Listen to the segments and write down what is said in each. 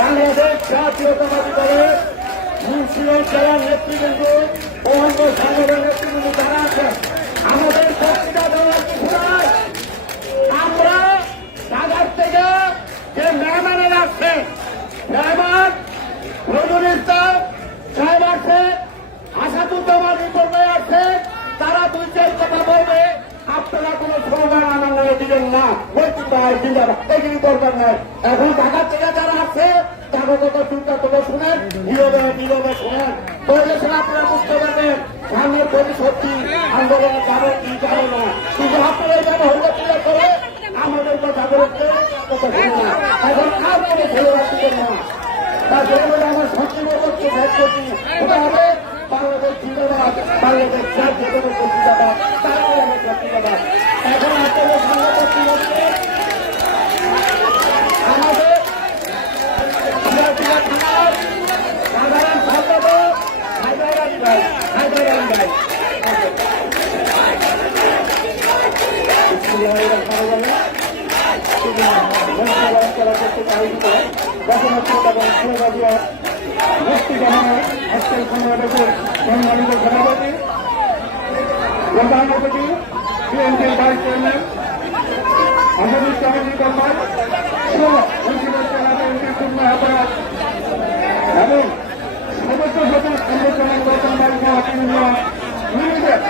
বাংলাদেশ জাতীয়তাবাদী দলের মুন্সিগঞ্জ জেলার নেতৃবৃন্দ ও অঙ্গ সংগঠনের নেতৃবৃন্দ যারা আছেন, আমাদের বক্তৃতা দেওয়ার ঘোষণায় আমরা ঢাকার থেকে যে মেহমানেরা আসছেন, মেহমান নজরুল ইসলাম সাহেব আছে, আসাদুজ্জামান রিপোর্টার আছে, তারা দুই চার কথা বলবে। আপনারা কোন স্লোগান আমার নামে দিবেন না, বলতে পারে এগুলি দরকার নাই। এখন ঢাকার থেকে যারা আছে তাদের কথা চিন্তা করে শুনেন, নীরবে নীরবে শুনেন, বললে আপনারা বুঝতে পারবেন সামনের প্রতিশ্রুতি আন্দোলনে যাবে কি যাবে না। কিন্তু আপনারা এইভাবে হল্লা ক্রিয়া করে আমাদের কথা বলতে কথা শুনে না। এখন আর কোনো ছেলে রাখতে না, তারপরে আমার সত্যি করছি ওটা হবে বাংলাদেশ জিন্দাবাদ, বাংলাদেশ জাতীয়তাবাদী জিন্দাবাদ, তারপরে আমি জাতীয়তাবাদ। এখন আপনাদের সঙ্গে করতে হচ্ছে আমাদের সাধারণ সম্পাদক হায়দার আলী ভাই, হায়দার আলী ভাই মুক্তি জানায় আজকের সমাবেশের সম্মানিত সভাপতি, প্রধান অতিথি, বিএনপির ভাইস চেয়ারম্যান আসাদুজ্জামান রিপোর্টার সহ মুন্সিগঞ্জ জেলা বিএনপির যুগ্ম আহ্বায়ক এবং সদস্য সচিব সংগঠনের গৌতম ভাই বিভিন্ন ইউনিটের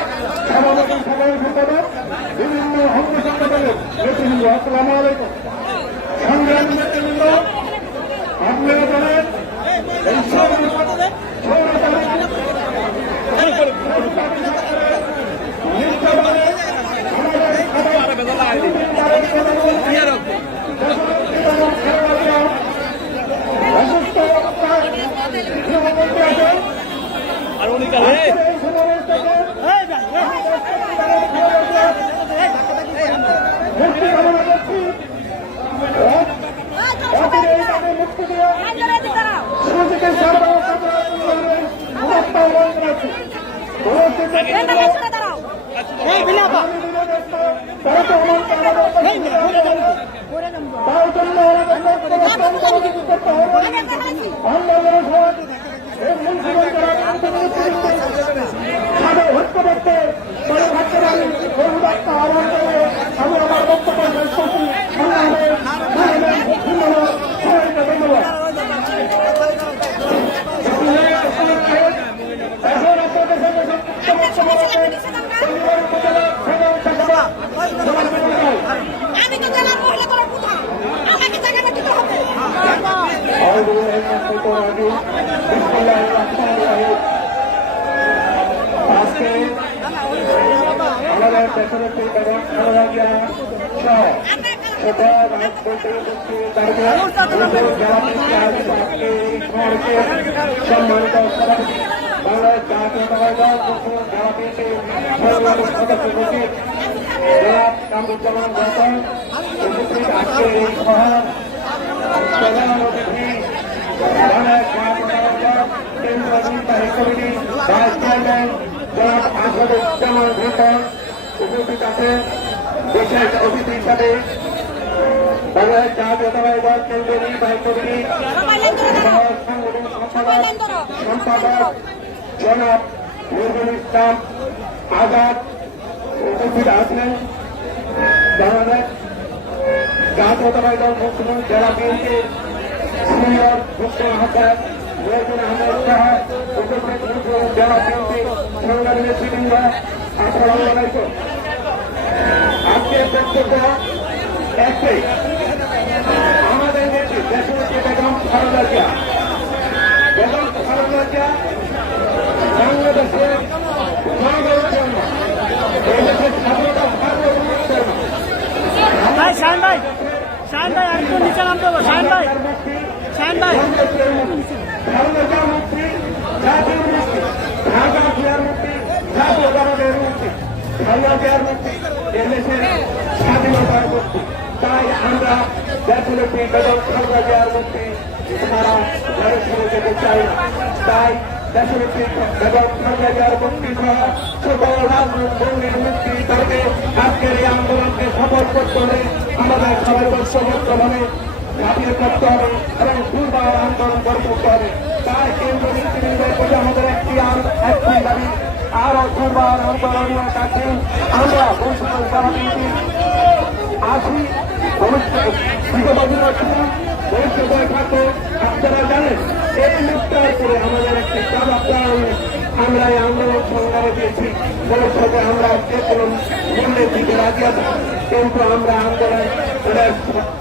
সভাপতি সাধারণ সম্পাদক, বিভিন্ন অঙ্গ সংগঠনের নেতৃবৃন্দ, আসসালামু আলাইকুম। সংগ্রামী নেতৃবৃন্দ, আপনারা জানেন এই আর উনি আমি আমার বক্তব্য শেষ করছি। আজকে আমাদের বেসরকারি এবং খেলাধুলা সহ সম্মানিত সভাপতি, বাংলাদেশ জাতীয়তাবাদী দল জেলা বিএনপির সদস্য সচিব কামরুজ্জামান গৌতম উপস্থিত আজকের এই সভার প্রধান অতিথি, বাংলাদেশ জাতীয়তাবাদী দল কেন্দ্রীয় নির্বাহী কমিটি ভাইস চেয়ারম্যান জনাব আসাদুজ্জামান রিপন উপস্থিত আছেন। বিশেষ অতিথি হিসাবে বাংলাদেশ জাতীয়তাবাদী দল কেন্দ্রীয় নির্বাহী কমিটি সম্পাদক জনাব নজরুল ইসলাম আজাদ উপস্থিত আছেন। বাংলাদেশ জাতীয়তাবাদী দল মুন্সিগঞ্জ জেলা বিএনপির সিনিয়র মুখ্য আহ্বায়ক মহিউদ্দিন আহমেদ সাহা উপস্থিত মুন্সিগঞ্জ জেলা বিএনপি সংগ্রামী নেতৃবৃন্দ, আসসালামু আলাইকুম। আজকের বক্তব্য একটাই, আমাদের নেত্রী দেশনেত্রী বেগম খালেদা জিয়া, বেগম খালেদা জিয়া বাংলাদেশের জনগণের জন্য, এই দেশের স্বাধীনতা সার্বভৌমত্বের জন্য খালেদা মুক্তি, জাতির মুক্তি, ঢাকা জিয়ার মুক্তি, জাতীয়তাবাদের মুক্তি, খালেদা জিয়ার মুক্তি, এই দেশের স্বাধীনতার মুক্তি। তাই আমরা দেশনেত্রী বেগম খালেদা জিয়ার মুক্তি সারা ভারত ছেড়ে যেতে চাই না। তাই দেশনেত্রী বেগম খালেদা জিয়ার মুক্তি সহ সকল রাজনৈতিক মুক্তি তাকে আজকের এই আন্দোলনকে সফল করতে হলে আমাদের সবাই ঐক্যবদ্ধভাবে ঝাঁপিয়ে পড়তে হবে এবং দুর্বার আন্দোলন গড়ে তুলতে হবে। তাই কেন্দ্রীয় নেতৃবৃন্দের প্রতি আমাদের একটি দাবি, আরো দুর্বার আন্দোলনের কাছে আমরা বৈষম্য সমিতি আসি। ভবিষ্যতে থাকবো। আপনারা জানেন এই মুক্তার করে আমাদের একটি জবাব দেওয়া হলে আমরা এই আন্দোলন সংগ্রামে দিয়েছি। ভবিষ্যতে আমরা যে কোনো মূল্যের দিকে রাজি আছি, কিন্তু আমরা আন্দোলন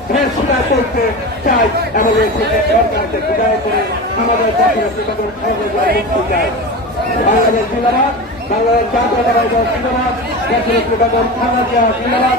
ফেসলা করতে চাই এবং এই থেকে সরকারকে বিদায় করে আমাদের জাতীয় পিতাদের মুক্তি চাই। বাংলাদেশ জিন্দাবাদ, বাংলাদেশ জাতীয়তাবাদী দল জিন্দাবাদ, জাতীয় পিতাদের খালেদা জিয়া জিন্দাবাদ।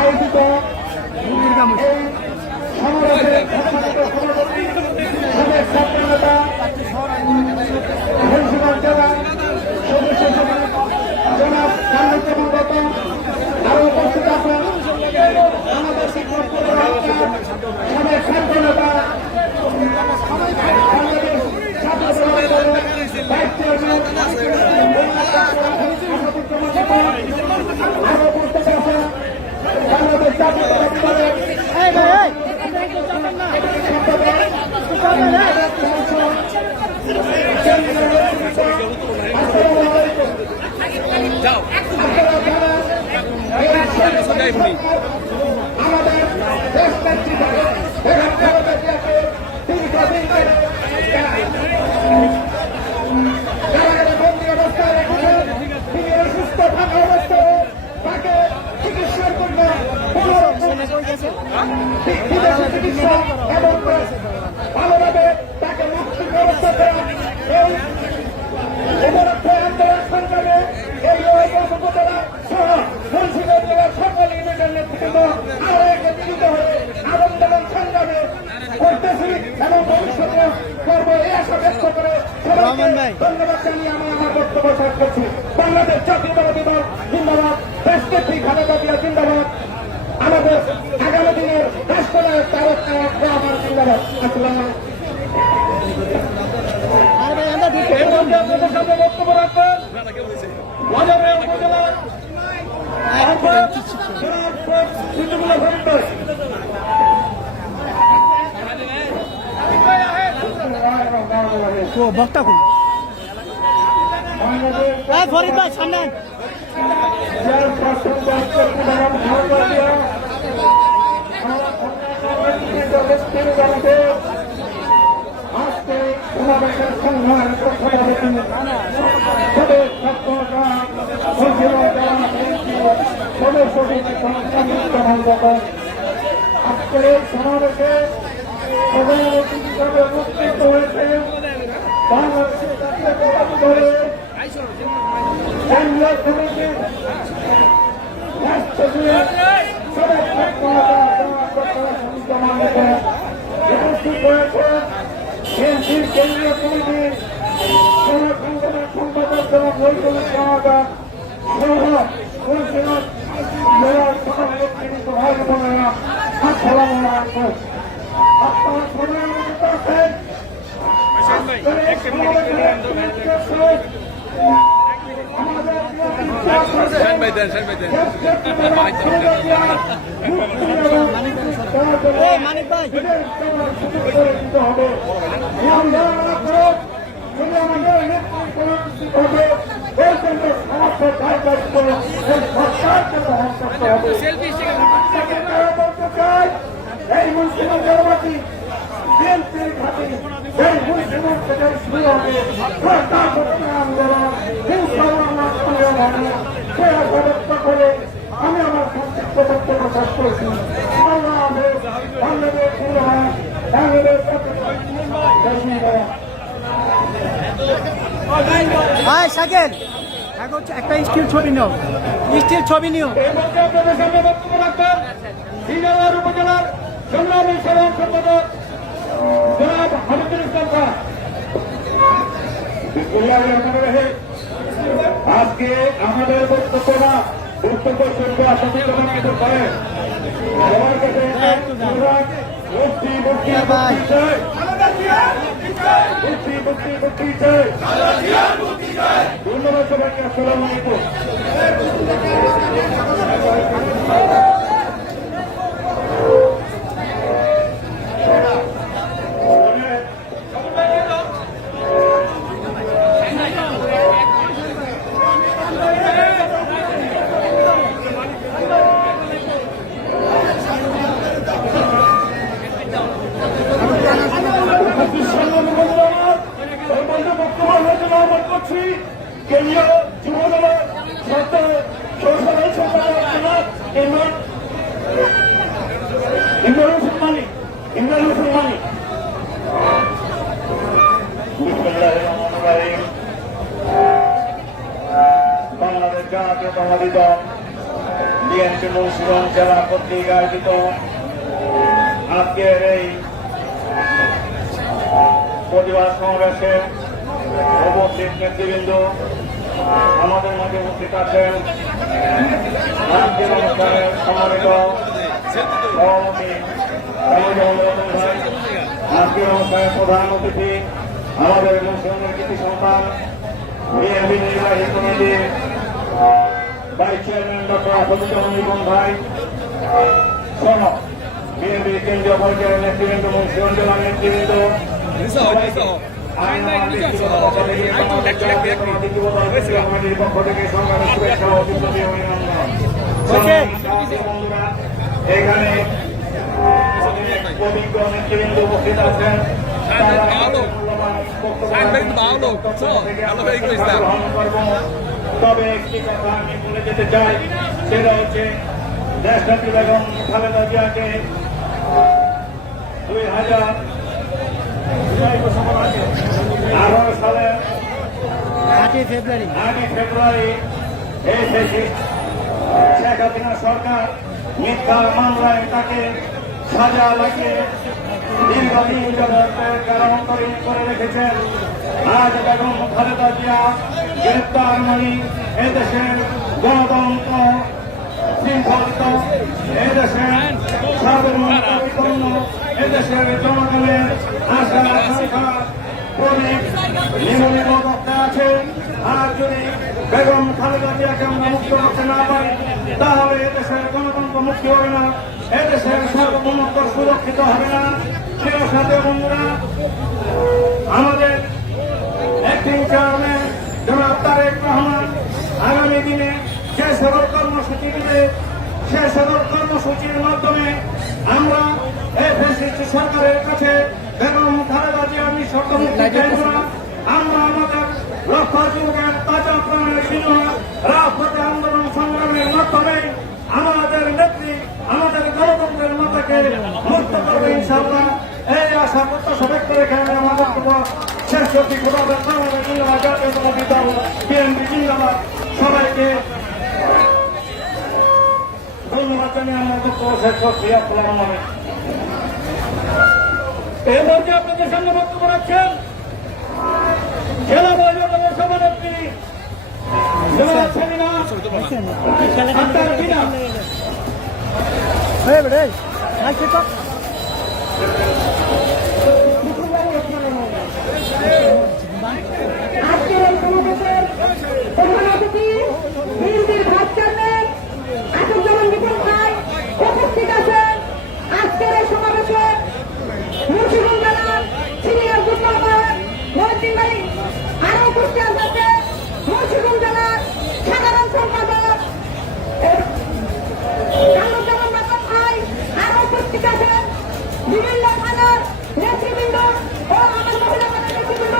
আয়োজিত সমাবেশের সভাপতি সাবেক ছাত্র নেতা মুন্সিগঞ্জ জেলা সদস্য সভা জনাব সান্নাজ্জামান রতন আরো উপস্থিত আছেন আমাদের শিক্ষক সাবেক ছাত্র নেতা বাংলাদেশ ছাত্র দলের ভাইস চেয়ারম্যান আরো উপস্থিত আছেন বাংলাদেশ জাতীয়তাবাদী দলের আমাদের দেশ নেত্রী বন্দী অবস্থায় রেখেছে, তিনি অসুস্থ থাকা অবস্থায় তাকে চিকিৎসার জন্য বিদেশি চিকিৎসা এবং ভালোভাবে তাকে মুক্তির ব্যবস্থা করা এই উপলক্ষে আন্দোলন সংগ্রামে এই উপজেলা সহ মুন্সিগঞ্জ জেলার সকল ইউনিটের নেতৃত্ব আরো একত্রিত হয়ে আন্দোলন সংগ্রামে করতেছি এবং ভবিষ্যতে করবো এই আশা ব্যক্ত করে ধন্যবাদ জানিয়ে আমি আমার বক্তব্য শেষ করছি। বাংলাদেশ জাতীয়তাবাদী দল জিন্দাবাদ, দেশ নেত্রী খালেদা জিয়া জিন্দাবাদ, আমাদের আগামী দিনের রাষ্ট্রনায়ক তারেক রহমান জিন্দাবাদ। আপনাদের সামনে বক্তব্য রাখবেন বাজারে উপজেলার বক্তা কোন ফরিদ ভাই সামনে আজকে সমাবেশের সংগ্রামের সভাপতি আজকের এই সমাবেশে প্রধান অতিথি হিসাবে উপস্থিত হয়েছে বাংলাদেশের জাতীয়তাবাদী দলের কেন্দ্রীয় কমিটির উপস্থিত হয়েছে বিএনপির কেন্দ্রীয় কমিটির সংগঠনের সম্পাদক জনাব নজরুল ইসলাম সহ মুন্সিগঞ্জ জেলার সকল নেতৃবৃন্দ ভাই বোনেরা, আসসালামু আলাইকুম। আপনারা সবাই অবগত আছেন মানিক ভাই এই মুন্সিগঞ্জবাসী বিএনপির ঘাটে এই মুন্সিগঞ্জ থেকে শুরু হবে আন্দোলন সে আশা ব্যক্ত করে আমি আমার সংক্ষিপ্ত বক্তব্য শেষ করছি। বাংলাদেশ ভাই সাকেল একটা স্টিল ছবি নিও, স্টিল ছবি নিও। এই মধ্যে আপনাদের সামনে বক্তব্য রাখবেন শ্রীনগর উপজেলার সংগ্রামী সাধারণ সম্পাদক জনাব হামিদুল ইসলাম খান। আজকে আমাদের বক্তব্যরা বক্তব্য শুনবে সচেতন কিছু করে সবার কাছে মুক্তি মুক্তি মুক্তি চাই মুক্তি মুক্তি মুক্তি চাই ধন্যবাদ সবাইকে। আসসালামু আলাইকুম। কেন্দ্রীয় যুবদলের ইমরান মুসলমানি বাংলাদেশ জাতীয়তাবাদী দল বিএনপি মুন্সিগঞ্জ জেলা কর্তৃক আয়োজিত আজকের এই প্রতিবাদ সমাবেশে উপস্থিত নেতৃবৃন্দ, আমাদের মধ্যে উপস্থিত আছেন আজকের অনুষ্ঠানের সম্মানিত সভাপতি ভাই, আজকের অনুষ্ঠানের প্রধান অতিথি আমাদের মুসলিমের কৃতি সন্তান বিএনপি নির্বাহী কমিটির vice chairman doctor Asaduzzaman Ripon ভাই সহ বিএনপি কেন্দ্রীয় পর্যায়ের নেতৃবৃন্দ, মুন্সিগঞ্জ জেলার নেতৃবৃন্দ, এখানে অভিজ্ঞ নেতৃবৃন্দ উপস্থিত আছেন। তবে একটি কথা আমি বলে যেতে চাই, সেটা হচ্ছে দেশনেত্রী বেগম খালেদা জিয়াকে 2018 সালের 8 ফেব্রুয়ারি এই শেখ হাসিনা সরকার মিথ্যা মামলায় তাকে সাজা লাগিয়ে দীর্ঘদিন কারান্তরী করে রেখেছেন। আজ বেগম খালেদা জিয়া গ্রেপ্তার মানি এদেশের গণতন্ত্র শৃঙ্খলিত, এদেশের সার্বভৌমত্ব বিপন্ন, এদেশের জনগণের আশা আকাঙ্ক্ষা প্রদীপ নির্মলিত অবস্থায় আছে। আর যদি বেগম খালেদা জিয়াকে আমরা মুক্ত করতে না পারি, তাহলে এদেশের গণতন্ত্র মুক্তি হবে না, এদেশের সার্বভৌমত্ব সুরক্ষিত হবে না। প্রিয় সাথী বন্ধুরা, আমাদের অ্যাক্টিং চেয়ারম্যান জনাব তারেক রহমান আগামী দিনে যে সকল কর্মসূচি দিবে, সে সকল কর্মসূচির মাধ্যমে আমরা এই ফ্যাসিস্ট সরকারের কাছে বেগম খালেদা জিয়ার নিঃশর্ত মুক্তি চাইব না। আমরা আমাদের লক্ষ্য যুগের তাজা প্রাণের সিংহ রাজপথে আন্দোলন সংগ্রামের মাধ্যমে আমাদের নেত্রী, আমাদের গণতন্ত্রের মাতাকে মুক্ত করবে ইনশাআল্লাহ। এই আশা প্রত্যাশা ব্যক্ত রেখে আমি আমার বক্তব্য শেষ করছি। খোদাদের বাংলাদেশ জিন্দাবাদ, জাতীয়তাবাদী দল বিএনপি জিন্দাবাদ। সবাইকে ধন্যবাদ জানিয়ে আমার বক্তব্য শেষ করছি। আসসালামু আলাইকুম। এই মধ্যে আপনাদের সামনে বক্তব্য রাখছেন জেলা পরিষদের সভানেত্রী জেলা সেলিনা আক্তার বিনা। আজকের এই সমাবেশের প্রধান অতিথি বিএনপির ভাইস চেয়ারম্যান আসাদুজ্জামান রিপন ভাই উপস্থিত আছেন। আজকের এই সমাবেশে মুন্সিগঞ্জ জেলার সিনিয়র যুগ্ম আহ্বায়ক মহিউদ্দিন ভাই আরো উপস্থিত আছেন। মুন্সিগঞ্জ জেলার সাধারণ সম্পাদক কামরুজ্জামান মাকব ভাই আরো উপস্থিত আছেন। বিভিন্ন থানার নেতৃবৃন্দ ও আমার মহিলা নেতৃবৃন্দ,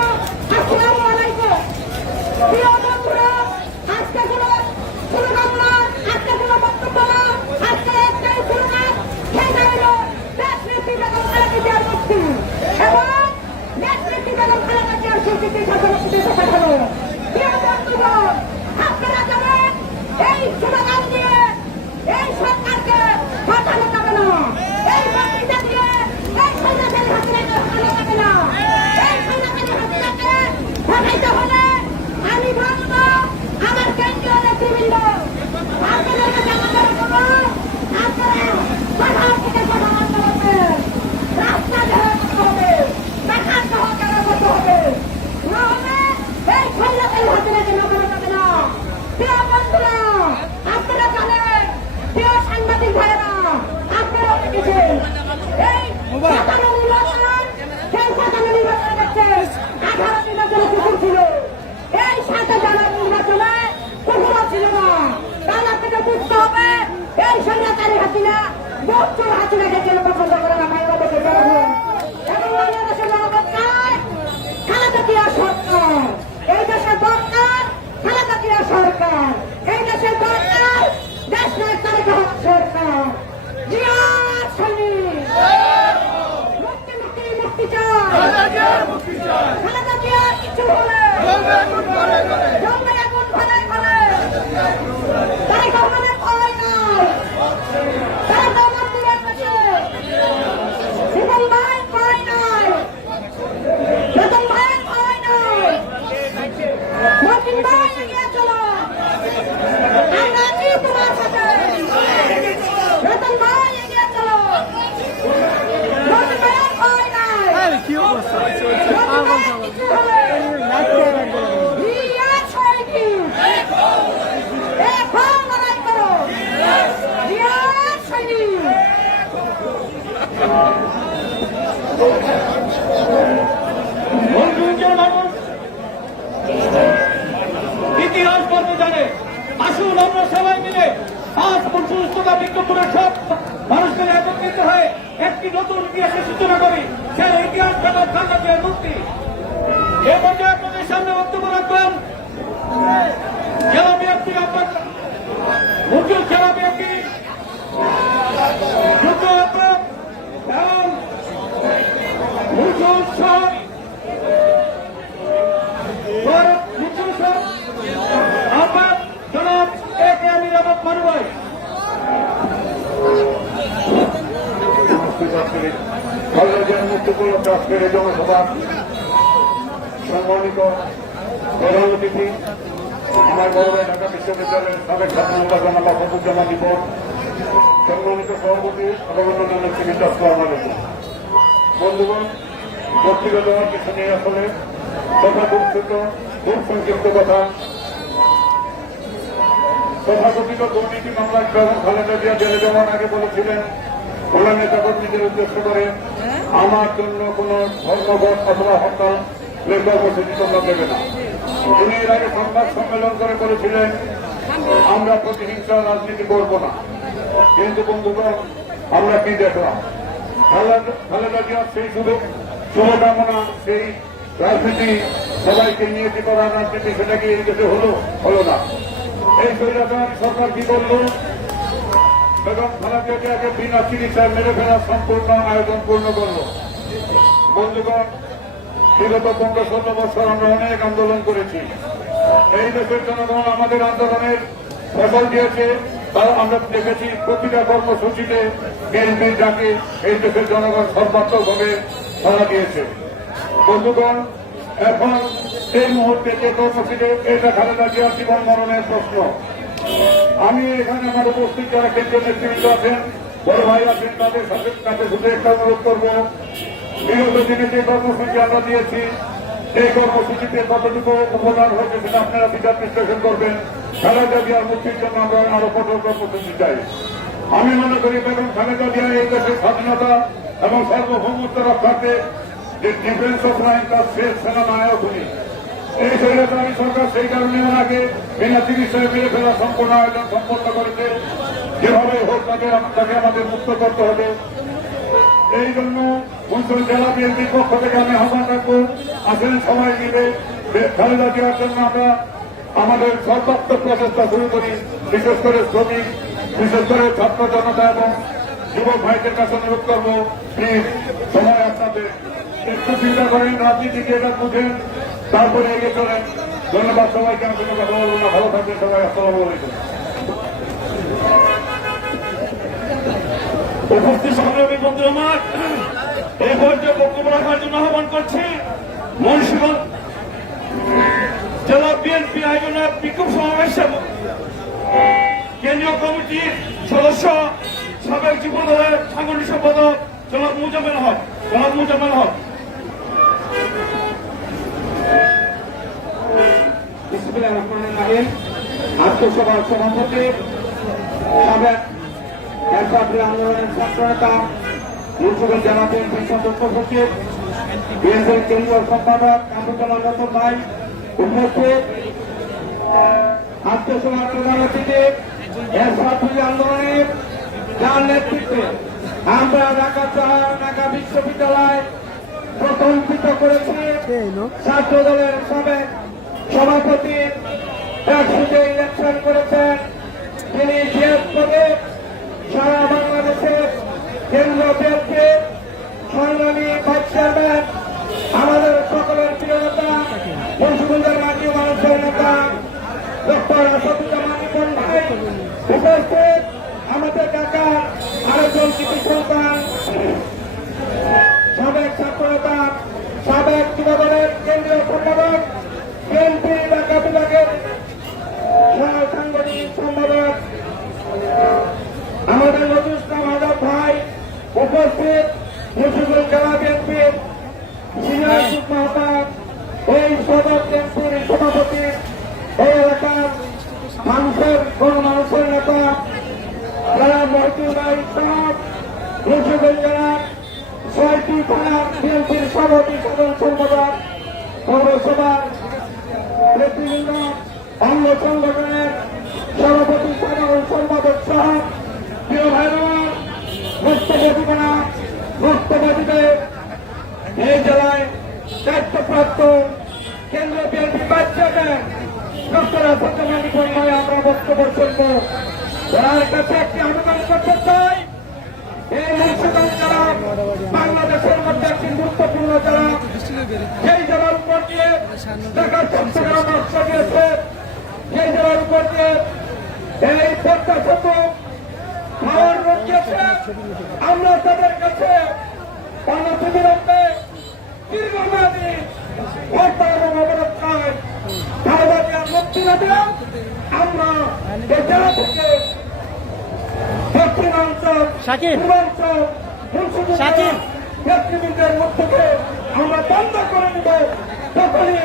আসসালামু আলাইকুম। প্রিয় বন্ধুরা, আজকে কোনো স্লোগান না, আজকে কোনো বক্তব্য না, আজকে একটাই স্লোগান, সেটা হলো দেশনেত্রী বেগম খালেদা জিয়ার মুক্তি এবং দেশনেত্রী বেগম খালেদা জিয়ার স্বীকৃতি শাসনকৃতি দেখানো। প্রিয় বন্ধুগণ, আপনারা জানেন এই স্লোগান দিয়ে এই সরকারকে হটানো যাবে না, এই বক্তৃতা দিয়ে এই সৈন্যদের হাসিনাকে হটানো যাবে না, এই সৈন্যদের হাসিনাকে হটাইতে হলে বছর হাতে রেখে কেন পছন্দ করে না ভাই বাবাকে জনগণ এবং বাংলাদেশের জনগণ চায় খালেদা জিয়া সরকার। এই দেশের দরকার খালেদা জিয়া সরকার। এই দেশের দরকার দেশ নায়ক তারেক রহমান সরকার। জিয়াদ সৈনিক মুক্তি মুক্তি মুক্তি চায়। খালেদা জিয়া কিছু হলে জমবে আগুন ঘরে ঘরে। তারেক রহমানের ভয় নাই, তারেক রহমান দূরের পাশে। জীবন ভাই ভয় নাই, রতন ভাইয়ের ভয় নাই। মতিন ভাই এগিয়ে চলো, আমরা আছি তোমার সাথে। রতন ভাই এগিয়ে চলো, মতিন ভাইয়ের ভয় নাই। কি অবস্থা রতন ভাইয়ের কিছু হলে জিয়াদ সৈনিক এখন লড়াই করো। জিয়াদ সৈনিক বন্ধুদের মানুষ ইতিহাস বলতে জানে। আসুন আমরা সবাই মিলে 5 ফুট সুস্থতা বিজ্ঞাপনের সব মানুষ মিলে একত্রিত হয়ে একটি নতুন ইতিহাসের সূচনা করি। সেই ইতিহাস বেগম খালেদা জিয়ার মুক্তি। এ পর্যায়ে আপনাদের সামনে বক্তব্য রাখবেন জেলা বিএনপি মুখ্য জেলা বিএনপি যুদ্ধ এবং মুখ্য উৎসব আমার জনাব একে আমি রহমত মারুভাই। খালেদা জিয়ার মুক্তি উপলক্ষে আজকের এই জনসভা সম্মানিত প্রধান অতিথি আমার বড় ভাই ঢাকা বিশ্ববিদ্যালয়ের সাবেক ছাত্র নেতা জনাব ফখরুজ্জামান রিপন, সম্মানিত সভাপতি অবগণনা নেতৃবৃন্দ, আসসালামু আলাইকুম। বন্ধুগণ, ব্যক্তিগত আমার কিছু নিয়ে আসলে কথা খুব সংক্ষিপ্ত কথা। তথাকথিত দুর্নীতি মামলায় বেগম খালেদা জিয়া জেলে যাওয়ার আগে বলেছিলেন ওনার নেতা কর্মীদের উদ্দেশ্য করে, আমার জন্য কোন ধর্মঘট অথবা হরতাল কর্মসূচি তোমরা দেবে না। তিনি এর আগে সংবাদ সম্মেলন করে বলেছিলেন আমরা প্রতিহিংসা রাজনীতি করব না। কিন্তু বন্ধুগণ, আমরা কি দেখলাম? খালেদা জিয়ার সেই শুভকামনা, সেই রাজনীতি, সবাইকে নিয়ে করার রাজনীতি, সেটা কি এই দেশে হলো না। এই স্বৈরাচারী সরকার কি করল? বেগম খালেদা জিয়াকে বিনা চিকিৎসায় মেরে ফেলার সম্পূর্ণ আয়োজন পূর্ণ করল। বন্ধুগণ, বিগত 15-16 বছর আমরা অনেক আন্দোলন করেছি। এই দেশের জনগণ আমাদের আন্দোলনের ফসল দিয়েছে। তাও আমরা দেখেছি প্রতিটা কর্মসূচিতে বিএনপির ডাকে এই দেশের জনগণ সর্বাত্মকভাবে সাড়া দিয়েছে। বন্ধুগণ, এখন এই মুহূর্তে যে কর্মসূচি, এটা খালেদা জিয়ার জীবন মরণের প্রশ্ন। আমি এখানে আমার উপস্থিত যারা কেন্দ্রীয় নেতৃবৃন্দ আছেন, বড় ভাই আছেন, তাদের কাছে শুধু একটা অনুরোধ করব, বিগত দিনে যে কর্মসূচি আমরা দিয়েছি, এই কর্মসূচিতে কতটুকু উপকার হয়েছে সেটা আপনারা বিচার বিশ্লেষণ করবেন। খালেদা জিয়ার মুক্তির জন্য আমরা আরো কঠোর কর্মসূচি চাই। আমি মনে করি বেগম খালেদা জিয়া এই দেশের স্বাধীনতা এবং সার্বভৌমত্ব রক্ষার্থে যে ডিফেন্স অফ লাইন, তার শেষ সেনানায়ক উনি। এই স্বৈরাচারী সরকার সেই কারণে আগে বিনা চিকিৎসায় মেরে ফেলা সম্পূর্ণ আয়োজন সম্পন্ন করেছে। যেভাবে হোক তাকে আমাদের মুক্ত করতে হবে। এই জন্য মন্ত্রী জেলা বিএনপির পক্ষ থেকে আমি আহ্বান রাখবো, আসেন সবাই মিলে খালেদা জিয়ার জন্য আমরা আমাদের সর্বাত্মক প্রচেষ্টা শুরু করি। বিশেষ করে শ্রমিক, বিশেষ করে ছাত্র জনতা এবং যুবক ভাইদের কাছে অনুরোধ করবো, প্লিজ সময় আপনাদের একটু চিন্তা করেন, রাজনীতিকে এটা বুঝেন, তারপরে এগিয়ে চলেন। ধন্যবাদ সবাইকে। আমি কোনো কথা বলবো না। ভালো থাকবেন সবাই। আসসালামু আলাইকুম। উপস্থিত সংগ্রামী বন্ধু আমার, এই পর্যায়ে বক্তব্য রাখার জন্য আহ্বান করছি মুন্সিগঞ্জ জেলা বিএনপি আয়োজনের বিক্ষোভ সমাবেশে কেন্দ্রীয় কমিটির সদস্য, সাবেক যুবদলের সাংগঠনিক সম্পাদক জনাব মুজাম্মেল হক। আত্মসভার সভাপতি, সাবেক একসাথে আন্দোলনের ছাত্র নেতা, মুন্সিগঞ্জ জেলা বিএনপির সদস্য সচিব, বিএনপির কেন্দ্রীয় সম্পাদক আবদুল্লাহ রতন ভাই উপস্থিত। আত্মসভার প্রধান অতিথি এরশাদ আন্দোলনের যার নেতৃত্বে আমরা ঢাকা বিশ্ববিদ্যালয় প্রকল্পিত করেছি ছাত্র দলের সাবেক সভাপতি একসাথে ইলেকশন করেছেন। তিনি জিএস পদে সারা বাংলাদেশের কেন্দ্রীয় বিএনপির সংগ্রামী ভাইস চেয়ারম্যান, আমাদের সকলের প্রিয় নেতা, মুন্সিগঞ্জের মাটি মানুষের নেতা ডক্টর আসাদুজ্জামান ইমন ভাই উপস্থিত। আমাদের ঢাকা আরেকজন কৃতি সন্তান, সাবেক ছাত্রনেতা, সাবেক যুবদলের কেন্দ্রীয় সম্পাদক, বিএনপি ঢাকা বিভাগের সাংগঠনিক সম্পাদক আমাদের নজরুল ইসলাম আজাদ ভাই উপস্থিত। মুন্সিগঞ্জ জেলা বিএনপির সিনিয়র যুগ্ম আহ্বায়ক, এই সদর বিএনপির সভাপতি, এই এলাকার মানুষের গণমানুষের নেতা যারা মহিদুল ভাই সাহেব, মুন্সিগঞ্জ জেলার ৬টি থানার বিএনপির সভাপতি সাধারণ সম্পাদক, পৌরসভার নেতৃবৃন্দ, অঙ্গ সংগঠনের সভাপতি সাধারণ সম্পাদক সহ প্রিয় ভাইরা, বক্তব্যদের এই জেলায় দায়িত্বপ্রাপ্ত কেন্দ্রীয় BNP vice chairman doctor Asaduzzaman Emon ভাই আমরা বক্তব্য শুনব। ওনার কাছে একটি আবেদন করতে চাই, এই মুন্সিগঞ্জ জেলা বাংলাদেশের মধ্যে একটি গুরুত্বপূর্ণ জেলা, সেই জেলার উপর দিয়ে ঢাকা চট্টগ্রাম রাস্তা গিয়েছে, সেই জেলার উপর দিয়ে এই পদ্মা সেতু খাওয়ার রোড গিয়েছে। আমরা তাদের কাছে অনতিবিলম্বে দীর্ঘমেয়াদী হত্যা এবং অবরোধ চাই, ধারাবাহিক মুক্তি না দিলে আমরা এই জেলা থেকে দক্ষিণাঞ্চল, পূর্বাঞ্চল, মুন্সিগঞ্জের নেতৃবৃন্দের মধ্যে আমরা বন্ধ করে নিব। তখনই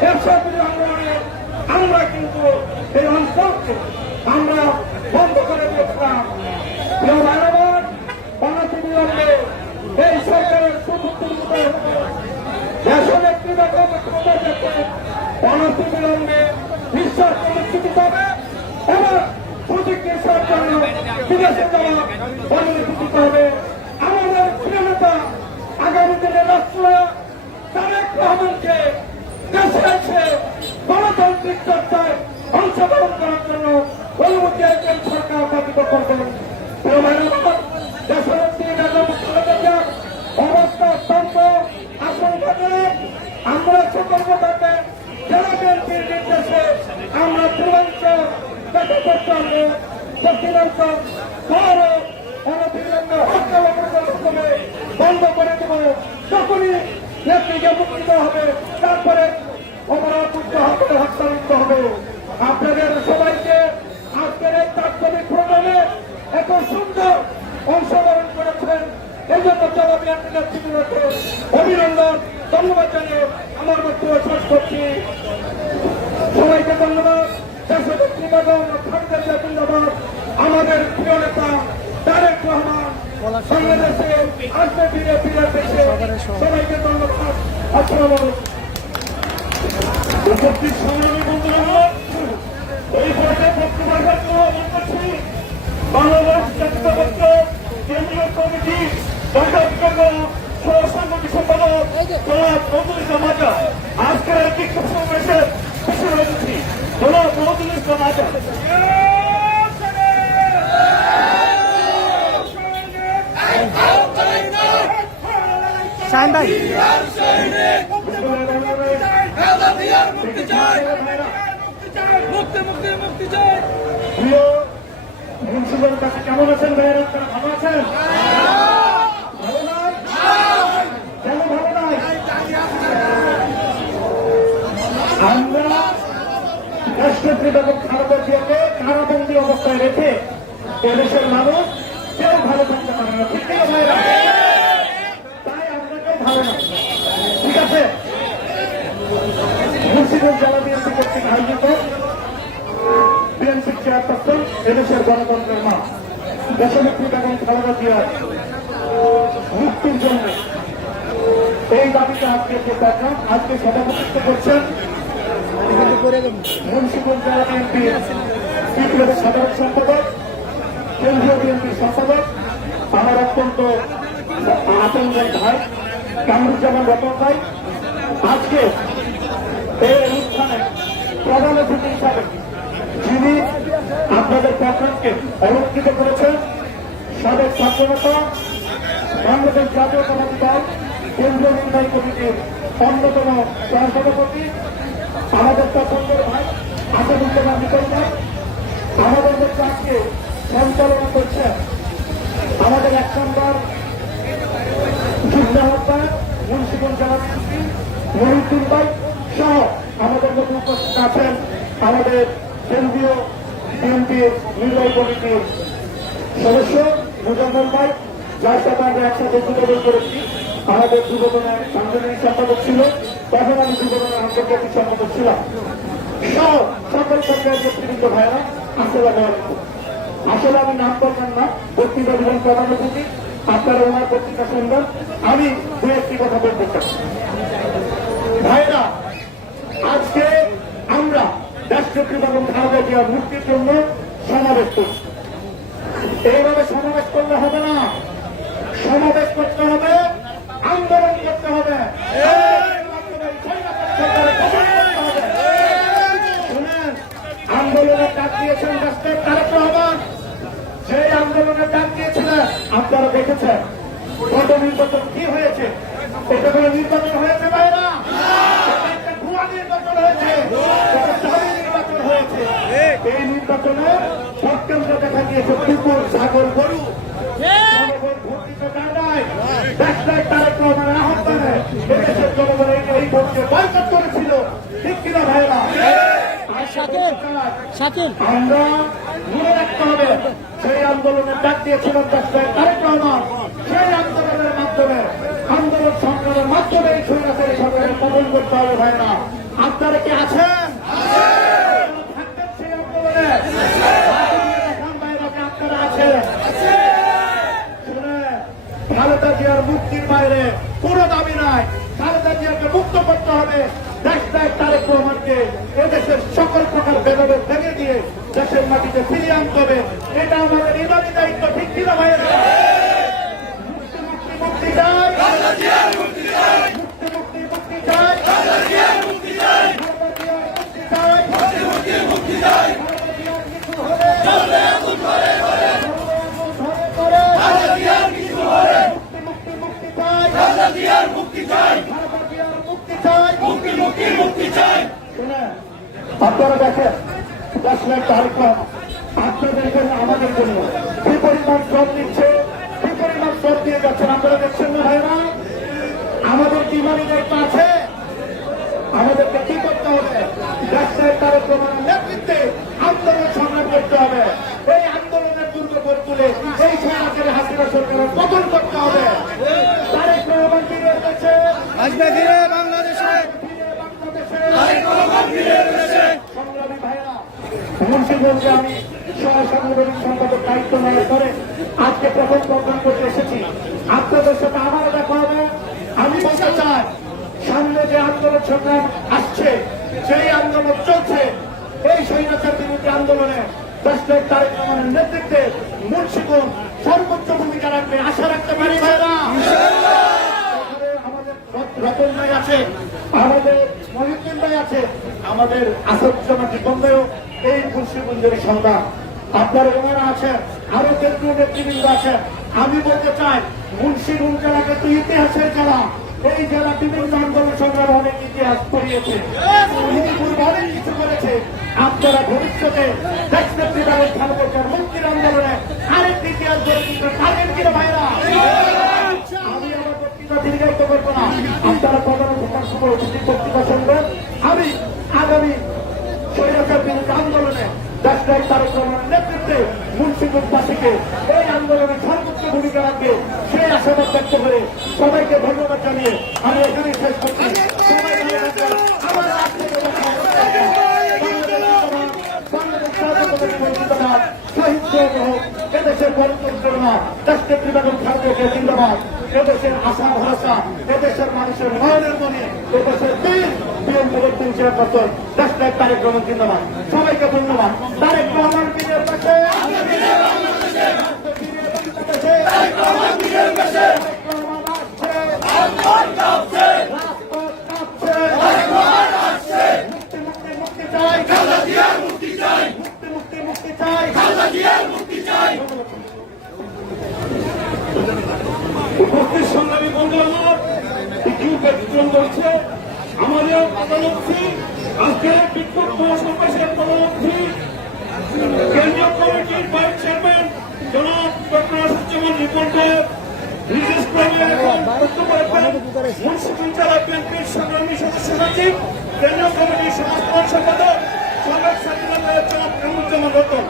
ব্যবসায়ী আন্দোলনে আমরা কিন্তু এই অঞ্চলকে আমরা বন্ধ করে দিয়েছিলাম। অনতিবিলম্বে এই সরকারের দেশনেত্রী বেগম খালেদা অনতিবিলম্বে বিশ্বাস প্রতিষ্ঠিত হবে এবং সুযোগ নেওয়ার জন্য বিদেশে যাওয়া অনুমতি দিতে হবে। আমাদের প্রিয় নেতা আগামী দিনের রাষ্ট্রনায়ক তারেক রহমানকে দেশে এসে গণতান্ত্রিক চর্চায় অংশগ্রহণ করার জন্য অনুমতি একজন সরকার বাতিল করবেন। দেশনেত্রী বেগম খালেদা অবস্থা অত্যন্ত আশঙ্কাজনক। আমরা সতর্ক থাকবেন, জেলা বিএনপির নির্দেশে আমরা পূর্বাঞ্চল দেখা করতে হবে, দক্ষিণাঞ্চল শহর অনতিবিলম্বে হত্যা অবস্থানে বন্ধ করে দেব। তখনই নেত্রীকে মুক্তি দেওয়া হবে, তারপরে অপরাধ হস্তান্তরিত হবে। আপনাদের সবাইকে আজকের এই তাৎক্ষণিক প্রোগ্রামে এত সুন্দর অংশগ্রহণ করেছেন, এই জন্য জেলা বিএনপি নেতৃত্বকে অভিনন্দন, ধন্যবাদ জানিয়ে আমার বক্তব্য শেষ করছি। সবাইকে ধন্যবাদ। দেশনেত্রী বেগম খালেদা জিয়া জিন্দাবাদ। আমাদের প্রিয় নেতা তারেক রহমান বাংলাদেশে আসবে, ফিরে ফিরে দেশে। সবাইকে ধন্যবাদ। আসসালামু আলাইকুম। উপস্থিত সংগ্রামী বন্ধুরা, এই পর্যায়ে বক্তব্য রাখার জন্য অনুরোধ করছি বাংলাদেশ জাতীয়তাবাদী কেন্দ্রীয় কমিটি ঢাকা বিভাগীয় সহসাংগঠনিক সম্পাদক জনাব নজরুল ইসলাম আজাদ আজকের এই বিক্ষোভ সমাবেশে খুশি হয়েছি। জনাব নজরুল ইসলাম আজাদ। শাহিন ভাই, প্রিয় মুন্সিগঞ্জ কাছে কেমন আছেন ভাইয়েরা? আপনারা ভালো আছেন? ভালো নাই? কেন ভালো নাই? আমরা রাষ্ট্রপতি বেগম খালেদা জিয়াকে কারাবন্দী অবস্থায় রেখে এদেশের মানুষ কেউ ভালো থাকতে পারে না, ঠিক আছে ভাইয়েরা? তাই আমরা কেউ ভালো না, ঠিক আছে? মুন্সিগঞ্জ জেলা বিএনপি কর্তৃক আয়োজিত বিএনপির চেয়ারপারসন, এদেশের গণতন্ত্রের মা দেশনেত্রী বেগম খালেদা জিয়ার মুক্তির জন্য এই দাবিতে আজকে প্রোগ্রাম আজকে সভাপতিত্ব করছেন মুন্সিগঞ্জ জেলা বিএনপির বিপ্লবী সাধারণ সম্পাদক, কেন্দ্রীয় বিএনপির সম্পাদক আমার অত্যন্ত আপনজন ভাই কামরুজ্জামান রতন ভাই আজকে এই অনুষ্ঠানে প্রধান অতিথি হিসাবে যিনি আপনাদের প্যাট্রনকে অলঙ্কৃত করেছেন সাবেক ছাত্রনেতা বাংলাদেশ জাতীয়তাবাদী দল কেন্দ্রীয় নির্বাহী কমিটির অন্যতম সহসভাপতি আমাদের পছন্দের ভাই আসাদুজ্জামান নিকল ভাই আমাদের মধ্যে আজকে সঞ্চালনা করছেন আমাদের 1 নম্বর যুগ্ম আহ্বায়ক মুন্সিগঞ্জ জেলা বিএনপি মহিউদ্দিন ভাই সহ আমাদের মধ্যে উপস্থিত আছেন আমাদের কেন্দ্রীয় বিএনপির নির্বাহী কমিটির সদস্য মুজাম্মেল ভাই যার সাথে আমরা একসাথে যোগাযোগ করেছি আমাদের যুবদলের সাংগঠনিক সম্পাদক ছিল তখন আমি যুবদলের আন্তর্জাতিক সম্পাদক ছিলাম সহ সকল পর্যায়ের নেতৃবৃন্দ ভাইরা আসসালামু আলাইকুম। আসলে আমি নাম করবেন না বক্তৃতা দিলেন প্রধান অতিথি আপনারা ওনার বক্তৃতা শুনবেন আমি দু একটি কথা বলতে চাই ভাইরা আজকে আমরা রাষ্ট্রপতি এবং খালেদা জিয়ার মুক্তির জন্য সমাবেশ করছি এইভাবে সমাবেশ করলে হবে না সমাবেশ করতে হবে আন্দোলন করতে হবে শুনেন আন্দোলনের ডাক দিয়েছেন রাষ্ট্রের তারেক রহমান সেই আন্দোলনের ডাক দিয়েছিলেন আপনারা দেখেছেন গত নির্বাচন কি হয়েছে এটা কোনো নির্বাচন হয়েছে বাইরা একটা ভুয়া নির্বাচন হয়েছে দামি নির্বাচন হয়েছে এই নির্বাচনে সবকেন্দ্র দেখা গিয়েছে কুকুর ছাগল গরু জনগণ ভোট দিতে চায় নাই রাষ্ট্রের তারেক রহমানের আহ্বানে এদেশের জনগণ এই ভোটকে বয়কট করেছিল ঠিক কিনা ভাইরা আমরা মনে রাখতে হবে সেই আন্দোলনের ডাক দিয়েছিলেন রাষ্ট্রের তারেক রহমান সেই আন্দোলনের মাধ্যমে আন্দোলন সংগ্রামের মাধ্যমে এই সৈন্যদের সরকারের পতন করতে হবে ভাইরা আপনারা কি আছেন থাকবেন সেই আন্দোলনে দেখান ভাইরা যে আপনারা আছেন শুনে খালেদা জিয়ার মুক্তির বাইরে কোনো দাবি নাই খালেদা জিয়াকে মুক্ত করতে হবে রাষ্ট্রের তারেক রহমানকে এদেশের সকল প্রকার ভেদাভেদ ভেঙে দিয়ে দেশের মাটিতে ফিরিয়ে আনতে হবে এটা আমাদের ইমানি দায়িত্ব ঠিক কিনা ভাইয়েরা মুক্তি মুক্তি মুক্তি চাই মুক্তি মুক্তি মুক্তি চাই মুক্তি চাই মুক্তি চাই কিছু হলে মুক্তি মুক্তি চাই মুক্তি চাই মুক্তি চাই আপনারা দেখেন দেশের তারেক রহমান আপনাদের জন্য আমাদের জন্য কি পরিমাণ শ্রম দিচ্ছে কি পরিমাণ শ্রম দিয়ে যাচ্ছেন আপনারা দেখছেন না ভাইরা আমাদের কি ইমানি দায়িত্ব আছে আমাদেরকে কি করতে হবে দেশের তারেক রহমানের নেতৃত্বে আন্দোলন সংগ্রাম করতে হবে এই আন্দোলনের দুর্গ করে তুলে এই সরকারের হাসিনা সরকারের পতন করতে হবে তারেক রহমান ফিরে এসেছে আসবে ফিরে বাংলাদেশে সংগ্রামী ভাইরা মুন্সিগঞ্জে আমি সহ সাংগঠনিক সম্পাদক দায়িত্ব নেওয়ার পরে আজকে প্রথম প্রোগ্রাম করতে এসেছি আপনাদের সাথে আমারও দেখা হবে আমি বলতে চাই সামনে যে আন্দোলন সংগ্রাম আসছে সেই আন্দোলন চলছে এই স্বৈরাচার বিরোধী আন্দোলনে রাষ্ট্রের তারেক রহমানের নেতৃত্বে মুন্সিগঞ্জ সর্বোচ্চ ভূমিকা রাখবে আশা রাখতে পারি ভাইরা আমাদের রতন ভাই আছে আমাদের মহিউদ্দিন ভাই আছে আমাদের আসাদুজ্জামান নিকল ভাইও এই মুন্সিগঞ্জের সন্তান আপনারা ওনারা আছেন আরো কেন্দ্রীয় নেতৃবৃন্দ আছেন আমি বলতে চাই মুন্সিগঞ্জ জেলা কিন্তু ইতিহাসের জেলা এই জেলা বিভিন্ন আন্দোলন সংগ্রামে অনেক ইতিহাস পড়িয়েছে অনেক কিছু করেছে আপনারা ভবিষ্যতে দেশ নেত্রী দলের খালেদার মুক্তির আন্দোলনে আরেক ইতিহাস গড়ে তুলতে পারবেন কিনা ভাইরা আমি আমার বক্তৃতা দীর্ঘায়িত করবো না আপনারা প্রধান অতিথি বক্তৃতা শুনবেন আমি আগামী স্বৈরাচার বিরোধী আন্দোলনে রাষ্ট্রের তারেক রহমানের নেতৃত্বে মুন্সিগঞ্জবাসীকে এই আন্দোলনে সর্বোচ্চ ভূমিকা রাখবে সেই আশাবাদ ব্যক্ত করে সবাইকে ধন্যবাদ জানিয়ে আমি এখানে শেষ করছি সবাই ভালো থাকবেন আমার রাত থেকে এদেশের গণতন্ত্র রাষ্ট্রের বিভাজন খাদ্যকে জিন্দাবাদ এদেশের আশা ভরসা এদেশের মানুষের নয়নের মনে এদেশের বিএনপি হিসেবে পতন রাষ্ট্রের তারেক রহমান জিন্দাবাদ সবাইকে ধন্যবাদ তারেক রহমান বীরের পাশে উপস্থিত সংগ্রামী বন্ধু আমার কিছু ব্যতিক্রম করছে আমাদের পদলক্ষী আজকের বিক্ষোভ মহাসমাবেশের পদলক্ষী কেন্দ্রীয় কমিটির ভাইস চেয়ারম্যান জনাব ডক্টর আসাদুজ্জামান রিপনকে বিশেষ করে বক্তব্য রাখবেন মুন্সিগঞ্জ জেলা বিএনপির সংগ্রামী সদস্য সচিব কেন্দ্রীয় কমিটির সমাজকরণ সম্পাদক সাবেক সাকিলা জনাব কামরুজ্জামান রতন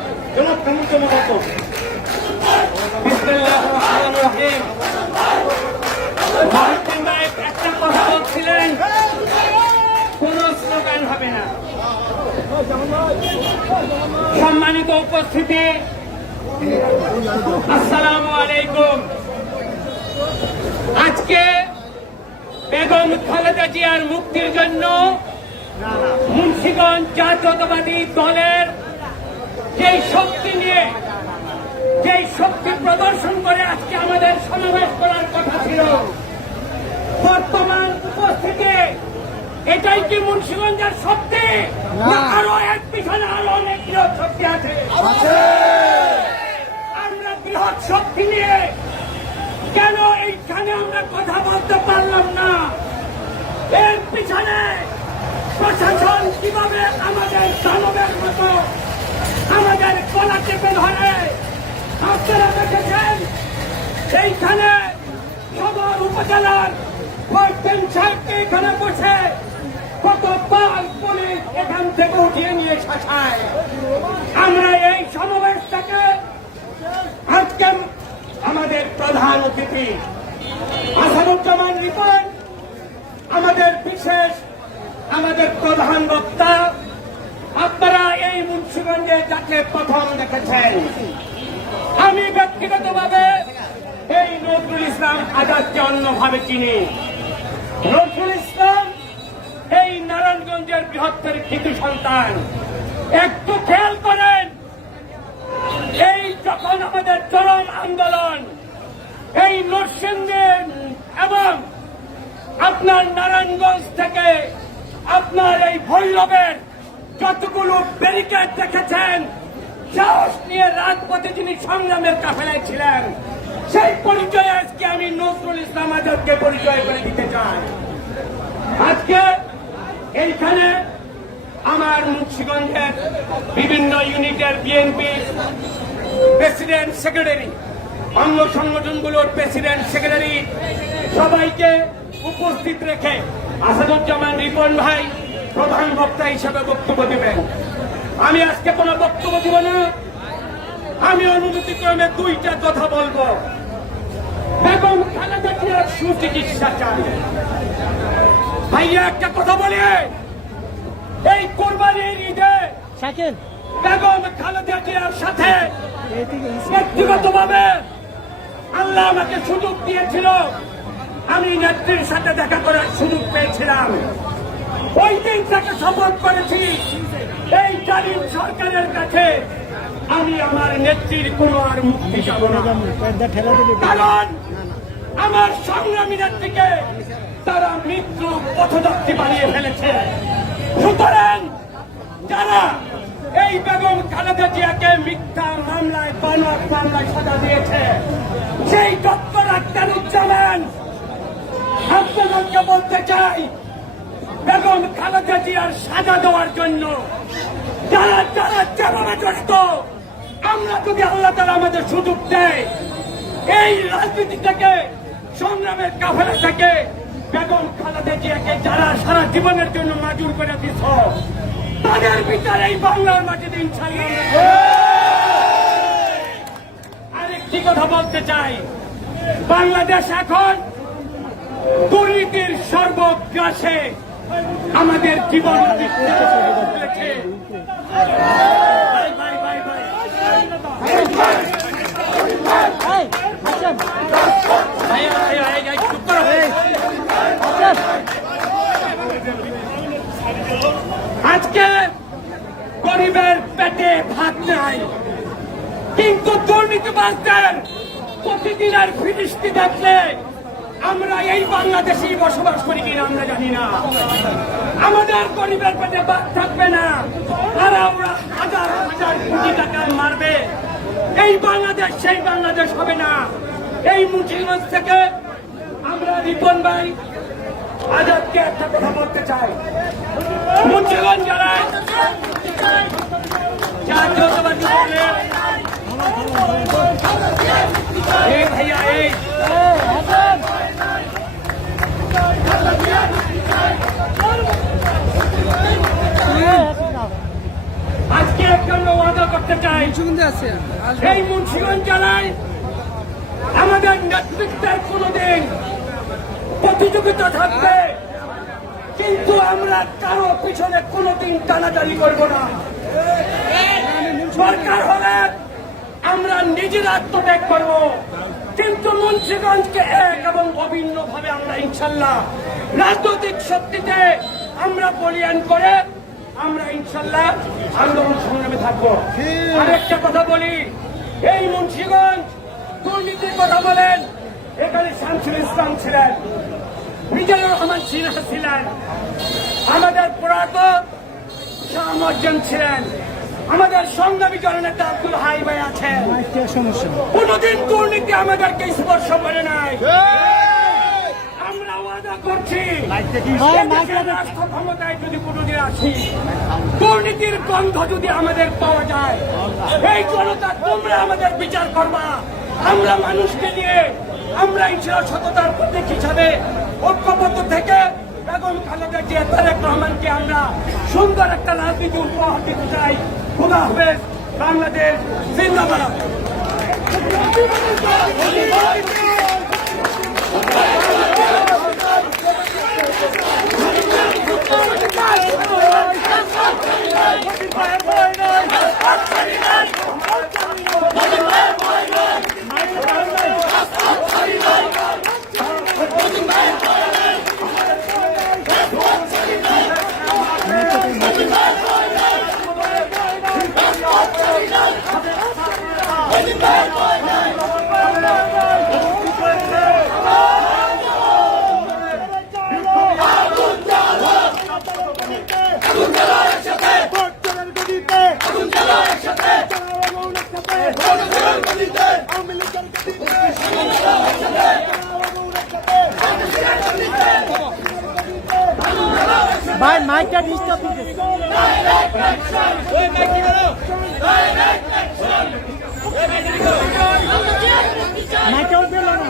বিসমিল্লাহির রহমানির রহিম। মহাত্মা নায়ক একটা কথা বলছিলেন, কোন স্লোগান হবে না। সম্মানিত উপস্থিতি, আসসালামু আলাইকুম। আজকে বেগম খালেদা জিয়ার মুক্তির জন্য মুন্সিগঞ্জ জাতীয়তাবাদী দলের যেই শক্তি নিয়ে যেই শক্তি প্রদর্শন করে আজকে আমাদের সমাবেশ করার কথা ছিল, বর্তমান উপস্থিতি এটাই কি মুন্সিগঞ্জের শক্তি, না আরো এক পিছনে আরো অনেক বৃহৎ শক্তি আছে? আমরা বৃহৎ শক্তি নিয়ে কেন এইখানে আমরা কথা বলতে পারলাম না? এর পিছনে প্রশাসন কিভাবে আমাদের দানবের মতো আমাদের গলা চেপে ধরে? আপনারা দেখেছেন এইখানে সদর উপজেলার ওয়ার্ডেন সাহেবকে এখানে বসে কতবার পুলিশ এখান থেকে উঠিয়ে নিয়ে শাসায়। আমরা এই সমাবেশ থেকে আজকে আমাদের প্রধান অতিথি আসাদুজ্জামান রিপন আমাদের বিশেষ আমাদের প্রধান বক্তা। আপনারা এই মুন্সিগঞ্জে যাকে প্রথম দেখেছেন, আমি ব্যক্তিগতভাবে এই নজরুল ইসলাম আজাদকে অন্যভাবে চিনি। নজরুল ইসলাম এই নারায়ণগঞ্জের বৃহত্তর কৃতি সন্তান। একটু খেয়াল করেন, এই যখন আমাদের চরম আন্দোলন এই নরসিংদী এবং আপনার নারায়ণগঞ্জ থেকে আপনার এই ভৈরবের যতগুলো ব্যারিকেড দেখেছেন, সাহস নিয়ে রাজপথে যিনি সংগ্রামের কাফেলায় ছিলেন, সেই পরিচয় আজকে আমি নজরুল ইসলাম আজাদকে পরিচয় করে দিতে চাই। আজকে এইখানে আমার মুন্সিগঞ্জের বিভিন্ন ইউনিটের বিএনপি প্রেসিডেন্ট সেক্রেটারি, অঙ্গ সংগঠনগুলোর প্রেসিডেন্ট সেক্রেটারি সবাইকে উপস্থিত রেখে আসাদুজ্জামান রিপন ভাই প্রধান বক্তা হিসেবে বক্তব্য দেবেন। আমি আজকে কোনো বক্তব্য দিব না, আমি অনুমতিক্রমে দুইটা কথা বলবো। বেগম খালেদা জিয়ার সুচিকিৎসা চাই। ভাইয়া একটা কথা বলি, এই কোরবানির ঈদে বেগম খালেদা জিয়ার সাথে ব্যক্তিগতভাবে আল্লাহ আমাকে সুযোগ দিয়েছিল, আমি নেত্রীর সাথে দেখা করার সুযোগ পেয়েছিলাম। ওই দিন তাকে শপথ করেছি এই জালিম সরকারের কাছে আমি আমার নেত্রীর কোনো আর মুক্তি চাব না, কারণ আমার সংগ্রামী নেত্রীকে তারা মৃত্যু পথযাত্রী বানিয়ে ফেলেছে। সুতরাং যারা এই বেগম খালেদা জিয়াকে মিথ্যা মামলায় বানোয়াট মামলায় সাজা দিয়েছে, সেই ডক্টর আখতারুজ্জামান আপনাদেরকে বলতে চাই, বেগম খালেদা জিয়ার সাজা দেওয়ার জন্য যারা যারা যেভাবে যত আমরা যদি আল্লাহ তাআলা আমাদের সুযোগ দেয়, এই রাজনীতি থেকে সংগ্রামের কাফেলা থেকে বেগম খালেদা জিয়াকে যারা সারা জীবনের জন্য মাজুর করে দিছ, তাদের বিচার এই বাংলার মাটিতে ইনশাআল্লাহ। আরেকটি কথা বলতে চাই, বাংলাদেশ এখন দুর্নীতির সর্বগ্রাসে আমাদের জীবন চলেছে। আজকে গরিবের পেটে ভাত নাই, কিন্তু দুর্নীতিবাজদের প্রতিদিনের ফিরিস্তি দেখলে আমরা এই বাংলাদেশেই বসবাস করি কিনা আমরা জানি না। আমাদের গরিবের পেটে ভাত থাকবে না, আর আমরা হাজার হাজার কোটি টাকা মারবে। এই বাংলাদেশ সেই বাংলাদেশ হবে না। এই মুন্সিগঞ্জ থেকে আমরা রিপন ভাই আজাদকে একটা কথা বলতে চাই। মুন্সিগঞ্জ জেলায় জাতীয়তাবাদী দলের এই ভাইয়া এই আজকে একটা ওয়াদা করতে চাই। এই মুন্সিগঞ্জ জেলায় আমাদের নেতৃত্বের কোনদিন প্রতিযোগিতা থাকবে, কিন্তু আমরা কারো পিছনে কোনদিন টানাটানি করব না। সরকার হলে আমরা নিজের আত্মত্যাগ করব, কিন্তু মুন্সিগঞ্জকে এক এবং অভিন্ন ভাবে আমরা ইনশাল্লাহ রাজনৈতিক শক্তিতে আমরা বলিয়ান করে আমরা ইনশাল্লাহ আন্দোলন সংগ্রামে থাকবো। আরেকটা কথা বলি, এই মুন্সিগঞ্জ দুর্নীতির কথা বলেন, এখানে শামসুল ইসলাম ছিলেন, মিজানুর রহমান সিনহা ছিলেন, আমাদের পুরাতন শাহ মজ্জেম ছিলেন, আমাদের সংগ্রামী জননেতা আব্দুল হাই ভাই আছেন। কোনদিন দুর্নীতি আমাদেরকে স্পর্শ করে নাই। আমরা ওয়াদা করছি রাষ্ট্র ক্ষমতায় যদি কোনদিন আসি, দুর্নীতির গন্ধ যদি আমাদের পাওয়া যায়, এই জনতা তোমরা আমাদের বিচার করবা। আমরা মানুষকে নিয়ে আমরা ইনশাআল্লাহ সততার প্রতীক হিসাবে ঐক্যবদ্ধ থেকে বেগম খালেদা জিয়া তারেক রহমানকে আমরা সুন্দর একটা রাজনীতি উপহার দিতে চাই। খোদা হাফেজ, বাংলাদেশ জিন্দাবাদ। ভাই মাইকটা ডিস্টার্ব দিতেছে। মাইকটা দিল না।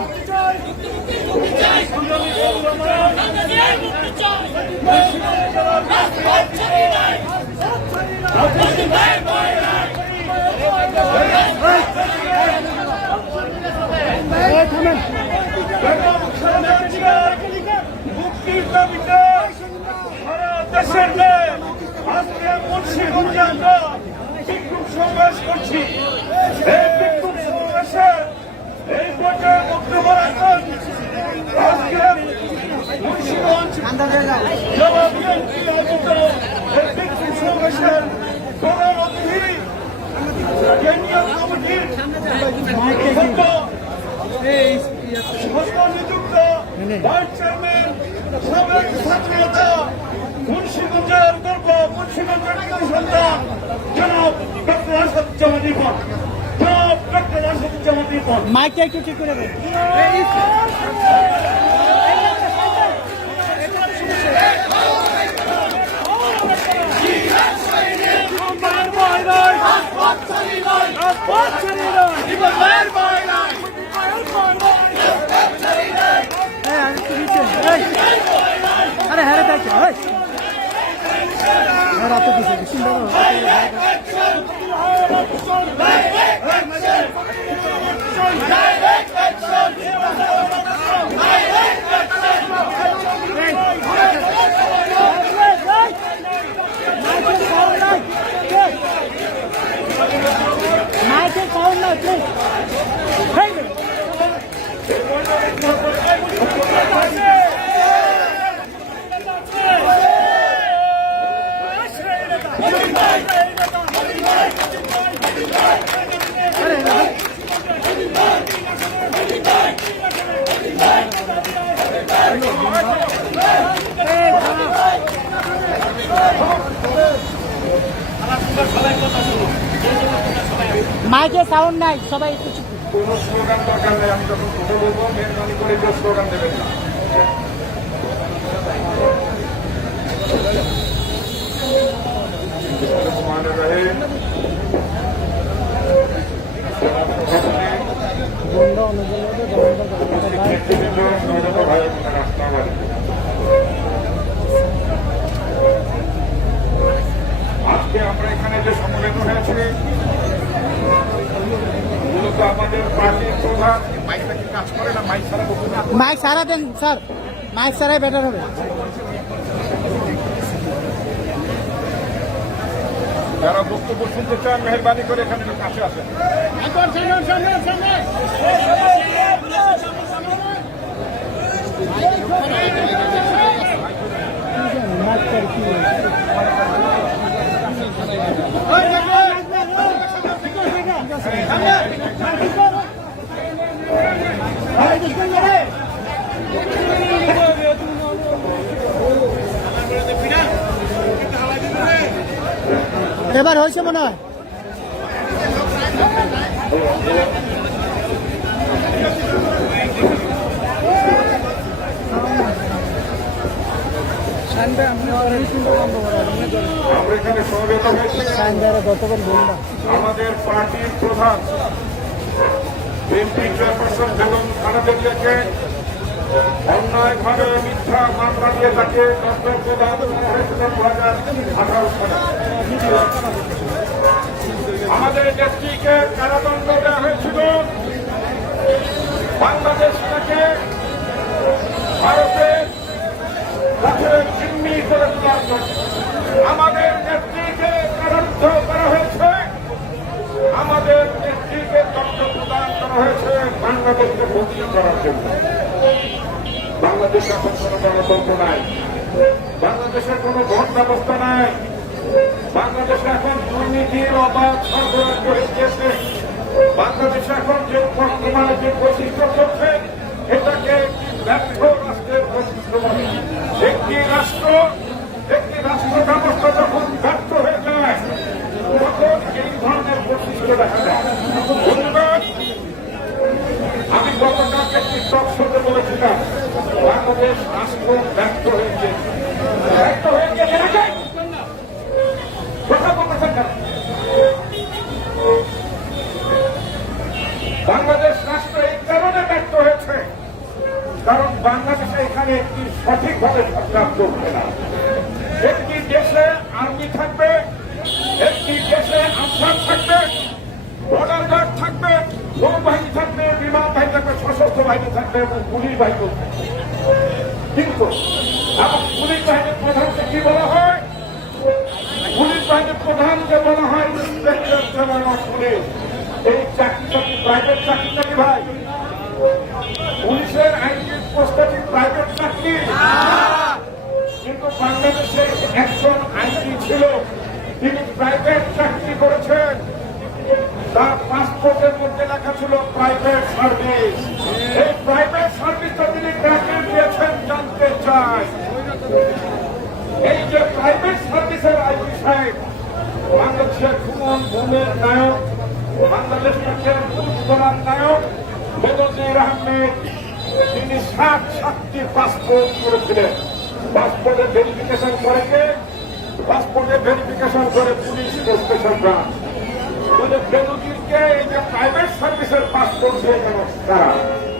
মুক্তির দাবিতে সারা দেশের আজকে মুন্সিগঞ্জে আমরা বিক্ষোভ সমাবেশ করছি। এই বিক্ষোভ সমাবেশে এই পর্যায়ে বক্তব্য রাখেন আজকে মুন্সিগঞ্জ জেলা বিএনপি আয়োজিত এই বিক্ষোভ সমাবেশের প্রধান অতিথি কেন্দ্রীয় কমিটির নিযুক্ত ভাইস চেয়ারম্যান সাবেক ছাত্র নেতা মুন্সিগঞ্জের গর্ব মুন্সিগঞ্জের কৃতি সন্তান জনাব ডক্টর আসাদুজ্জামান রিপন। জনাব ডক্টর আসাদুজ্জামান রিপন। মাইকটা একটু ঠিক করে দেন। আরে হ্যাঁ দেখো রাতে কিছু সুন্দর মাইকের সাউন্ড না মাইকে সাউন্ড নাই, সবাই একটু চুপ। কোনো স্লোগান দরকার নেই, আমি যখন কথা বলবো মেহরবানি করে কেউ স্লোগান দেবেন না। আজকে আমরা এখানে যে সম্মেলন হয়েছে মূলত আমাদের পার্টির প্রধান মাইকটা কি কাজ করে না, মাইক ছাড়া বলতে না, মাইক সারা দেন স্যার, মাইক সারাই বেটার হবে। যারা বক্তব্য শুনতে চান মেহরবানি করে এখানে কাছে আসেন। এবার হয়েছে মনে হয়। আমরা এখানে সমবেত হয়েছি আমাদের পার্টির প্রধান বিএনপি চেয়ারপারসন বেগম খালেদা জিয়াকে অন্যায়ভাবে মিথ্যা মামলা দিয়ে তাকে দণ্ডপ্রদান করা হয়েছিল 2018 সালে। আমাদের নেত্রীকে কারাদণ্ড দেওয়া হয়েছিল বাংলাদেশ থেকে ভারতের কাছে জিম্মি করে তোলার জন্য। আমাদের নেত্রীকে কারারুদ্ধ করা হয়েছে, আমাদের নেত্রীকে দণ্ড প্রদান করা হয়েছে বাংলাদেশকে বন্দী করার জন্য। বাংলাদেশে এখন কোন গণতন্ত্র নাই, বাংলাদেশের কোন ভোট ব্যবস্থা নাই, বাংলাদেশে এখন দুর্নীতির অবাধ সরবরাহ করে দিয়েছে। বাংলাদেশে এখন যে বর্তমানে যে বৈশিষ্ট্য চলছে এটাকে একটি ব্যর্থ রাষ্ট্রের বৈশিষ্ট্য বলে। একটি রাষ্ট্র ব্যবস্থা যখন ব্যর্থ হয়ে যায় তখন এই ধরনের বৈশিষ্ট্য দেখা যায়। ধন্যবাদ। আমি গতকালকে একটি টক শোতে বলেছিলাম বাংলাদেশ রাষ্ট্র ব্যর্থ হয়েছে। কথা বলতেছেন কেন? বাংলাদেশ রাষ্ট্র এই কারণে ব্যর্থ হয়েছে কারণ বাংলাদেশে এখানে একটি সঠিকভাবে সরকার চলছে না। একটি দেশে আর্মি থাকবে, একটি দেশে আনসার থাকবে, বর্ডার গার্ড থাকবে, নৌবাহিনী থাকবে, বিমান বাহিনী থাকবে, সশস্ত্র বাহিনী থাকবে এবং পুলিশ বাহিনী থাকবে। কিন্তু আমার পুলিশ বাহিনীর প্রধানকে কি বলা হয়? পুলিশ বাহিনীর প্রধানকে বলা হয় ইন্সপেক্টর জেনারেল অফ পুলিশ। এই চাকরিটা কি প্রাইভেট চাকরি নাকি ভাই? পুলিশের আইনের পোস্টটা কি প্রাইভেট চাকরি? কিন্তু বাংলাদেশে একজন আইনজীবী ছিল, তিনি প্রাইভেট চাকরি করেছেন, তার পাসপোর্টের মধ্যে লেখা ছিল প্রাইভেট সার্ভিস। এই প্রাইভেট সার্ভিসটা তিনি কাকে দিয়েছেন জানতে চাই। এই যে প্রাইভেট সার্ভিসের আইনজীবী সাহেব বাংলাদেশের খুন গুমের নায়ক, বাংলাদেশের খুন করার নায়ক বেনজির আহমেদ, তিনি 7টি পাসপোর্ট করেছিলেন। পাসপোর্টের ভেরিফিকেশন করে কে? পাসপোর্টের ভেরিফিকেশন করে পুলিশ স্পেশাল ব্রাঞ্চ। বেনজিরকে এই যে প্রাইভেট সার্ভিসের পাসপোর্ট দিয়ে গেল তারা,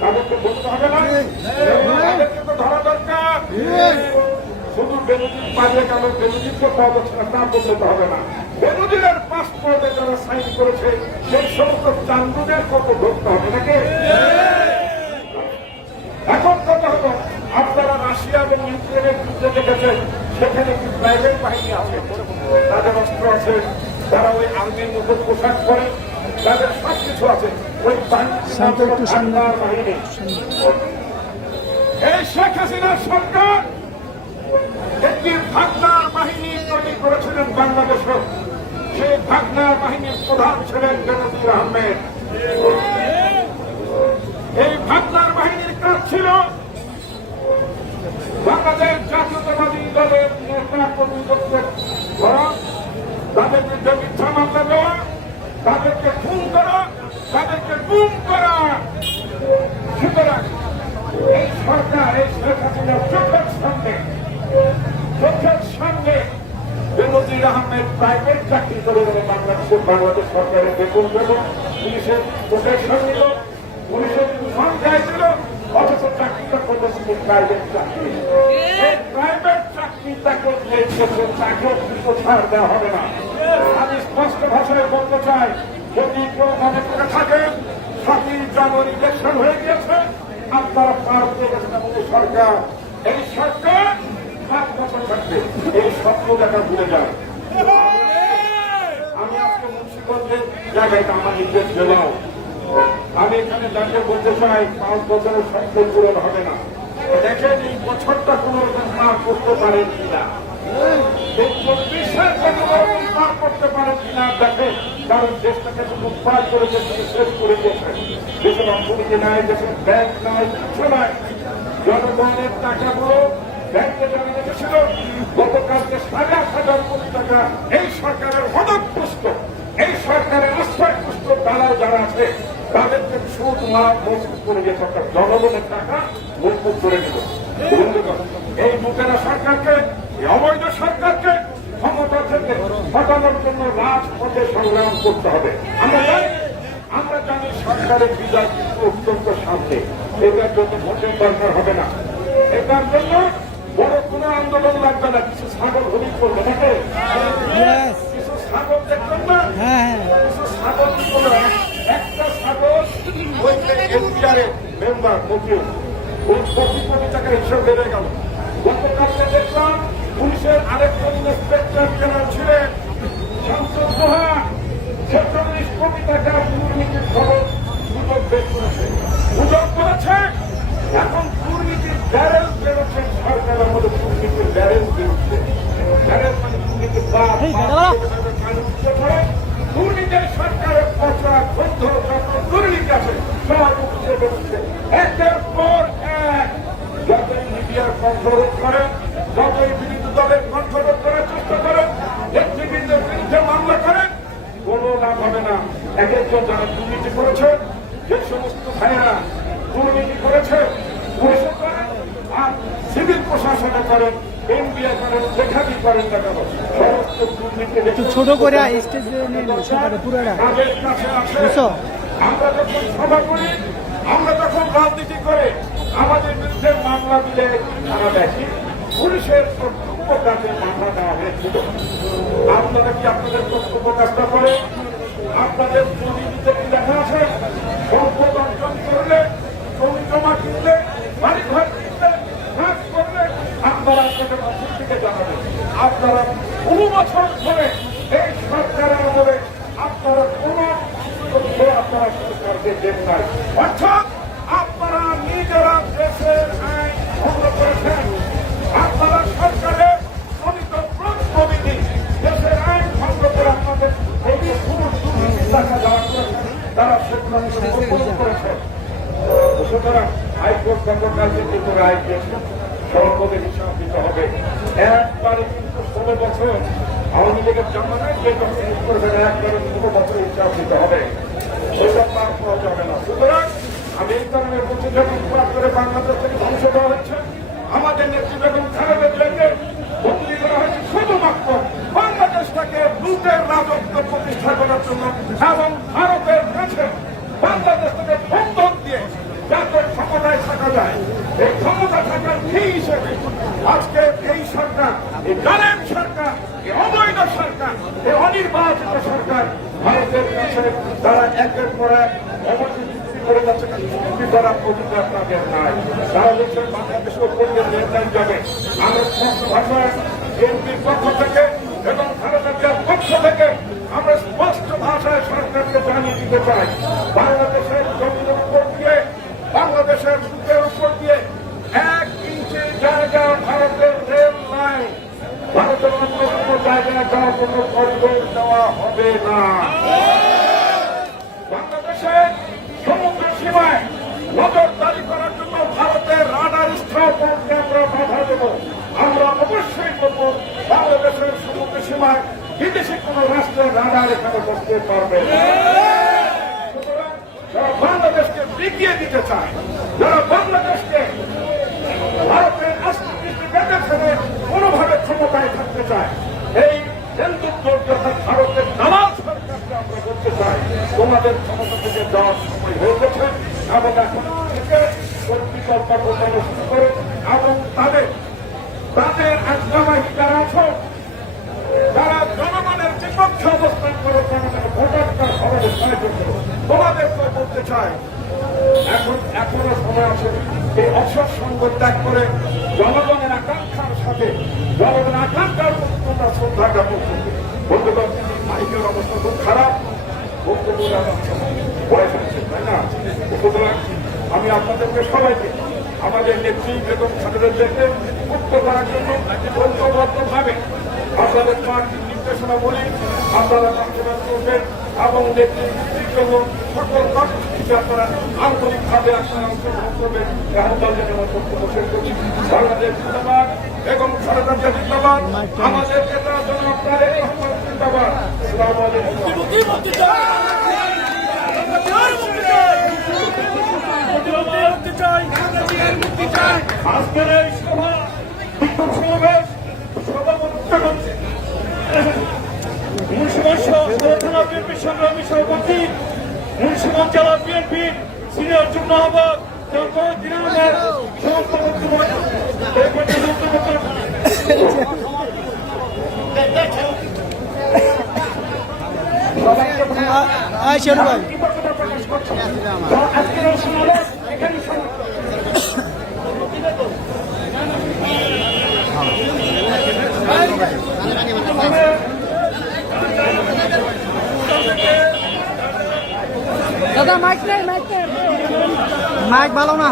তাদেরকে বলতে হবে না? তাদেরকে তো ধরা দরকার। শুধু বেনজির পালিয়ে গেল, বেনজিরকে পাওয়া যাচ্ছে না তা বলতে হবে না। বেনজিরের পাসপোর্টে যারা সাইন করেছে সেই সমস্ত চান্দুদের কত ধরতে হবে নাকি? এখন কথা হলো আপনারা রাশিয়া এবং ইউক্রেনের যুদ্ধে দেখেছেন, সেখানে একটি প্রাইভেট বাহিনী আছে, তাদের অস্ত্র আছে, তারা ওই আর্মির মতো পোশাক পরে, তাদের সবকিছু আছে। ওই বাহিনী এই শেখ হাসিনার সরকার একটি ভাগনার বাহিনী তৈরি করেছিলেন বাংলাদেশে। সেই ভাগনার বাহিনীর প্রধান ছিলেন বেনজির আহমেদ। এই ভাগনার বাহিনীর কাজ ছিল বাংলাদেশ জাতীয়তাবাদী দলের হত্যা প্রতিরোধ করা, তাদের বিরুদ্ধে মিথ্যা মামলা দেওয়া, তাদেরকে খুন করা, তাদেরকে গুম করা। সুতরাং এই সরকার এই শেখ হাসিনার চোখের সামনে বেনজির আহমেদ প্রাইভেট চাকরি করে গেলে বাংলাদেশ সরকারের বেতন পেল, পুলিশের প্রোটেকশন নিল, পুলিশের সংখ্যায় ছিল, অথচ চাকরিটা করলে শুধু প্রাইভেট চাকরি। এই প্রাইভেট চাকরি তাকে তাকেও কিন্তু ছাড় দেওয়া হবে না। আমি স্পষ্ট ভাষায় বলতে চাই, যদি কেউ মনে করে থাকেন 7ই জানুয়ারি ইলেকশন হয়ে গিয়েছে, আপনারা পার পেয়ে গেছেন আমাদের সরকার। এই সরকার 5 বছর থাকবে, এই স্বপ্ন দেখা ভুলে যায়। আমি আজকে মুন্সিগঞ্জের জায়গায় আমার নিজের জেলাও, আমি এখানে দাঁড়িয়ে বলতে চাই 5 বছরের স্বপ্ন পূরণ হবে না। দেখেন এই বছরটা কোন রকম পার করতে পারেন কিনা, এই 24-এর কোন রকম পার করতে পারেন কিনা দেখেন। কারণ দেশটাকে শুধু পার করে শেষ করে দিয়েছে। দেশের অর্থনীতি নাই, দেশের ব্যাংক নাই, কিছু নাই। জনগণের টাকাগুলো ব্যাংকে জমা রেখেছিল। গতকালকে 8,500 কোটি টাকা এই সরকারের হদপুষ্ট, এই সরকারের আশ্রয়পুষ্ট দালাল যারা আছে তাদেরকে সুদ মাপ মজবুত করে যে সরকার জনগণের টাকা মজবুত করে দিল। এই লুটেরা সরকারকে, এই অবৈধ সরকারকে ক্ষমতা থেকে হটানোর জন্য রাজপথে সংগ্রাম করতে হবে। আমরা জানি সরকারের বিজয় কিন্তু অত্যন্ত সামনে, এটার জন্য ভোটের দরকার হবে না। এটার জন্য বড় কোন আন্দোলন লাগবে না। কিছু ছাগল হলি করবে নাকি, কিছু ছাগল দেখবেন না, কিছু ছাগল কি করলো, একটা ছাগল ওই এনপিআর মেম্বার মন্ত্রী 25 কোটি টাকার হিসাব বেড়ে গেল। গতকালকে দেখলাম পুলিশের আরেকজন ইন্সপেক্টর জেনারেল ছিলেন শামসুল দোহা, 46 কোটি টাকা দুর্নীতির খবর গুজব বের করেছে। গুজব করেছে এখন দুর্নীতির ব্যারেল বেরোচ্ছে, সরকারের মধ্যে দুর্নীতির ব্যারেল বেরোচ্ছে। ব্যারেল মানে দুর্নীতির দুর্নীতির সরকারের পচা বন্ধ যত দুর্নীতি আছে সব উঠে বেরোচ্ছে একের পর এক। যতই মিডিয়ার কন্ট্রোল করে, যতই বিরোধী দলের কন্ট্রোল করার চেষ্টা করেন, নেতৃবৃন্দের বিরুদ্ধে মামলা করেন, কোন লাভ হবে না। এক একজন যারা দুর্নীতি করেছে, যে সমস্ত ভাইয়েরা দুর্নীতি করেছে, পুলিশে করেন আর সিভিল প্রশাসনে করেন, এনবিআই করেন, যেখানে করেন না কেন, সমস্ত দুর্নীতি ছোট করে স্টেজে পুরোটা তাদের কাছে আসে। আমরা যখন সভা করি, আমরা যখন রাজনীতি করে আমাদের বিরুদ্ধে মামলা দিলে তারা দেখি পুলিশের কর্তব্য কাজে মামলা দেওয়া হয়েছিল। আপনারা কি আপনাদের কর্তব্য কাজটা করে? আপনাদের জমিতে কি লেখা আছে? সম্পদ অর্জন করলে, জমি জমা কিনলে, বাড়ি ঘর কিনলে, কাজ করলে আপনারা আপনাদের অফিস থেকে জানাবেন। আপনারা 2 বছর ধরে এই সরকারের আমলে আপনারা কোন তথ্য আপনারা সরকারকে দেন নাই, অর্থাৎ আপনারা নিজেরা দেশের আইন ভঙ্গ করেছেন। আপনারা সরকারের গঠিত প্রতিনিধি দেশের আইন ভঙ্গ করে আপনাদের এই যে পুরুষ দুর্নীতির টাকা দেওয়া করেছেন, তারা সেগুলো গোপন করেছেন। সুতরাং হাইকোর্ট গতকালকে কিন্তু রায় দিয়েছেন, সম্পদের হিসাব দিতে হবে। একবারে কিন্তু 16 বছর আওয়ামী লীগের জামানায় যে কমিউনিস্ট করবেন, একবারে 16 বছর হিসাব দিতে হবে, ওইটা পার পাওয়া যাবে না। সুতরাং আমি এই কারণে বলছি, যখন পার করে বাংলাদেশ থেকে ধ্বংস দেওয়া হচ্ছে, আমাদের নেত্রী বেগম খালেদা জিয়াকে বন্দী করা হয়েছে শুধুমাত্র বাংলাদেশটাকে লুটের রাজত্ব প্রতিষ্ঠা করার জন্য এবং ভারতের কাছে বাংলাদেশটাকে বন্ধন দিয়ে যাতে ক্ষমতায় থাকা যায়। এই ক্ষমতা থাকার কি হিসেবে আজকে এই সরকার, এই জালেম সরকার, এই অবৈধ সরকার, এই অনির্বাচিত সরকার ভারতের কাছে তারা একের পর এক অবৈধ করে যাচ্ছে, চুক্তি করার অধিকার তাদের নাই। তাহলে সে বাংলাদেশের উপরে নির্ণয় যাবে। আমরা স্পষ্ট ভাষায় বিএনপির পক্ষ থেকে এবং খালেদা জিয়ার পক্ষ থেকে আমরা স্পষ্ট ভাষায় সরকারকে জানিয়ে দিতে চাই, বাংলাদেশের জমির উপর দিয়ে, বাংলাদেশের বুকের উপর দিয়ে 1 ইঞ্চি জায়গা ভারতের রেল লাইন, ভারতের অন্য কোনো জায়গায় যাওয়ার কোনো করিডোর দেওয়া হবে না। বাংলাদেশের সমুদ্র সীমায় নজরদারি করার জন্য ভারতের রাডার স্থাপনকে আমরা বাধা দেব। আমরা অবশ্যই করব বাংলাদেশের সমুদ্র সীমায় বিদেশি কোন রাষ্ট্রের রাডার এখানে বসতে পারবে না। সুতরাং যারা বাংলাদেশকে বিকিয়ে দিতে চায়, যারা বাংলাদেশকে ভারতের রাষ্ট্রনীতি বেঁধে ফেলে কোনোভাবে ক্ষমতায় থাকতে চায়, এই হিন্দুত্ব তথা ভারতের দালাল সরকারকে আমরা বলতে চাই, তোমাদের ক্ষমতা থেকে যাওয়ার সময় হয়ে গেছে এবং এখন থেকে বিকল্প বোঝানো শুরু করে এবং তাদের আজগামাহি যারা আছো, যারা জনগণের বিপক্ষে অবস্থান করে জনগণের ভোটাধিকার খবরের সাহায্য করো, তোমাদেরকে বলতে চাই এখনো সময় আছে এই অসৎ সঙ্গ ত্যাগ করে জনগণের আকাঙ্ক্ষার সাথে জনগণের আকাঙ্ক্ষার প্রতি তোমরা শ্রদ্ধা জ্ঞাপন করবে। বন্ধুগণ, মাইকের অবস্থা খুব খারাপ, বক্তব্য বয়স আছে, তাই না? সুতরাং আমি আপনাদেরকে সবাইকে আমাদের নেত্রী বেগম খালেদা জিয়াকে মুক্ত করার জন্য ঐক্যবদ্ধভাবে আপনাদের পার্টির নির্দেশনা বলি, আপনারা বাস্তবায়ন করবেন এবং নেত্রী মুক্তির জন্য সকল কর্মসূচিতে আপনারা আন্তরিকভাবে আপনারা অংশগ্রহণ করবেন। আহ্বান জানানোর বক্তব্য শেষ করছি। বাংলাদেশ জিন্দাবাদ, বেগম খালেদা জিয়া জিন্দাবাদ, আমাদের নেতা জনাব তারেক রহমান জিন্দাবাদ। আসসালামু আলাইকুম। আজকের এই সভা বিক্ষোভ সমাবেশ সভাপতিত্ব করছে মুন্সিগঞ্জ থানা বিএনপির সংগ্রামী সভাপতি, মুন্সিগঞ্জ জেলা বিএনপির সিনিয়র যুগ্ম আহ্বায়ক সমস্ত বক্তব্য কৃতজ্ঞতা প্রকাশ করছে। আজকের এই সমাবেশ এখানে দাদা মাইক নেই, মাইক ভালো না।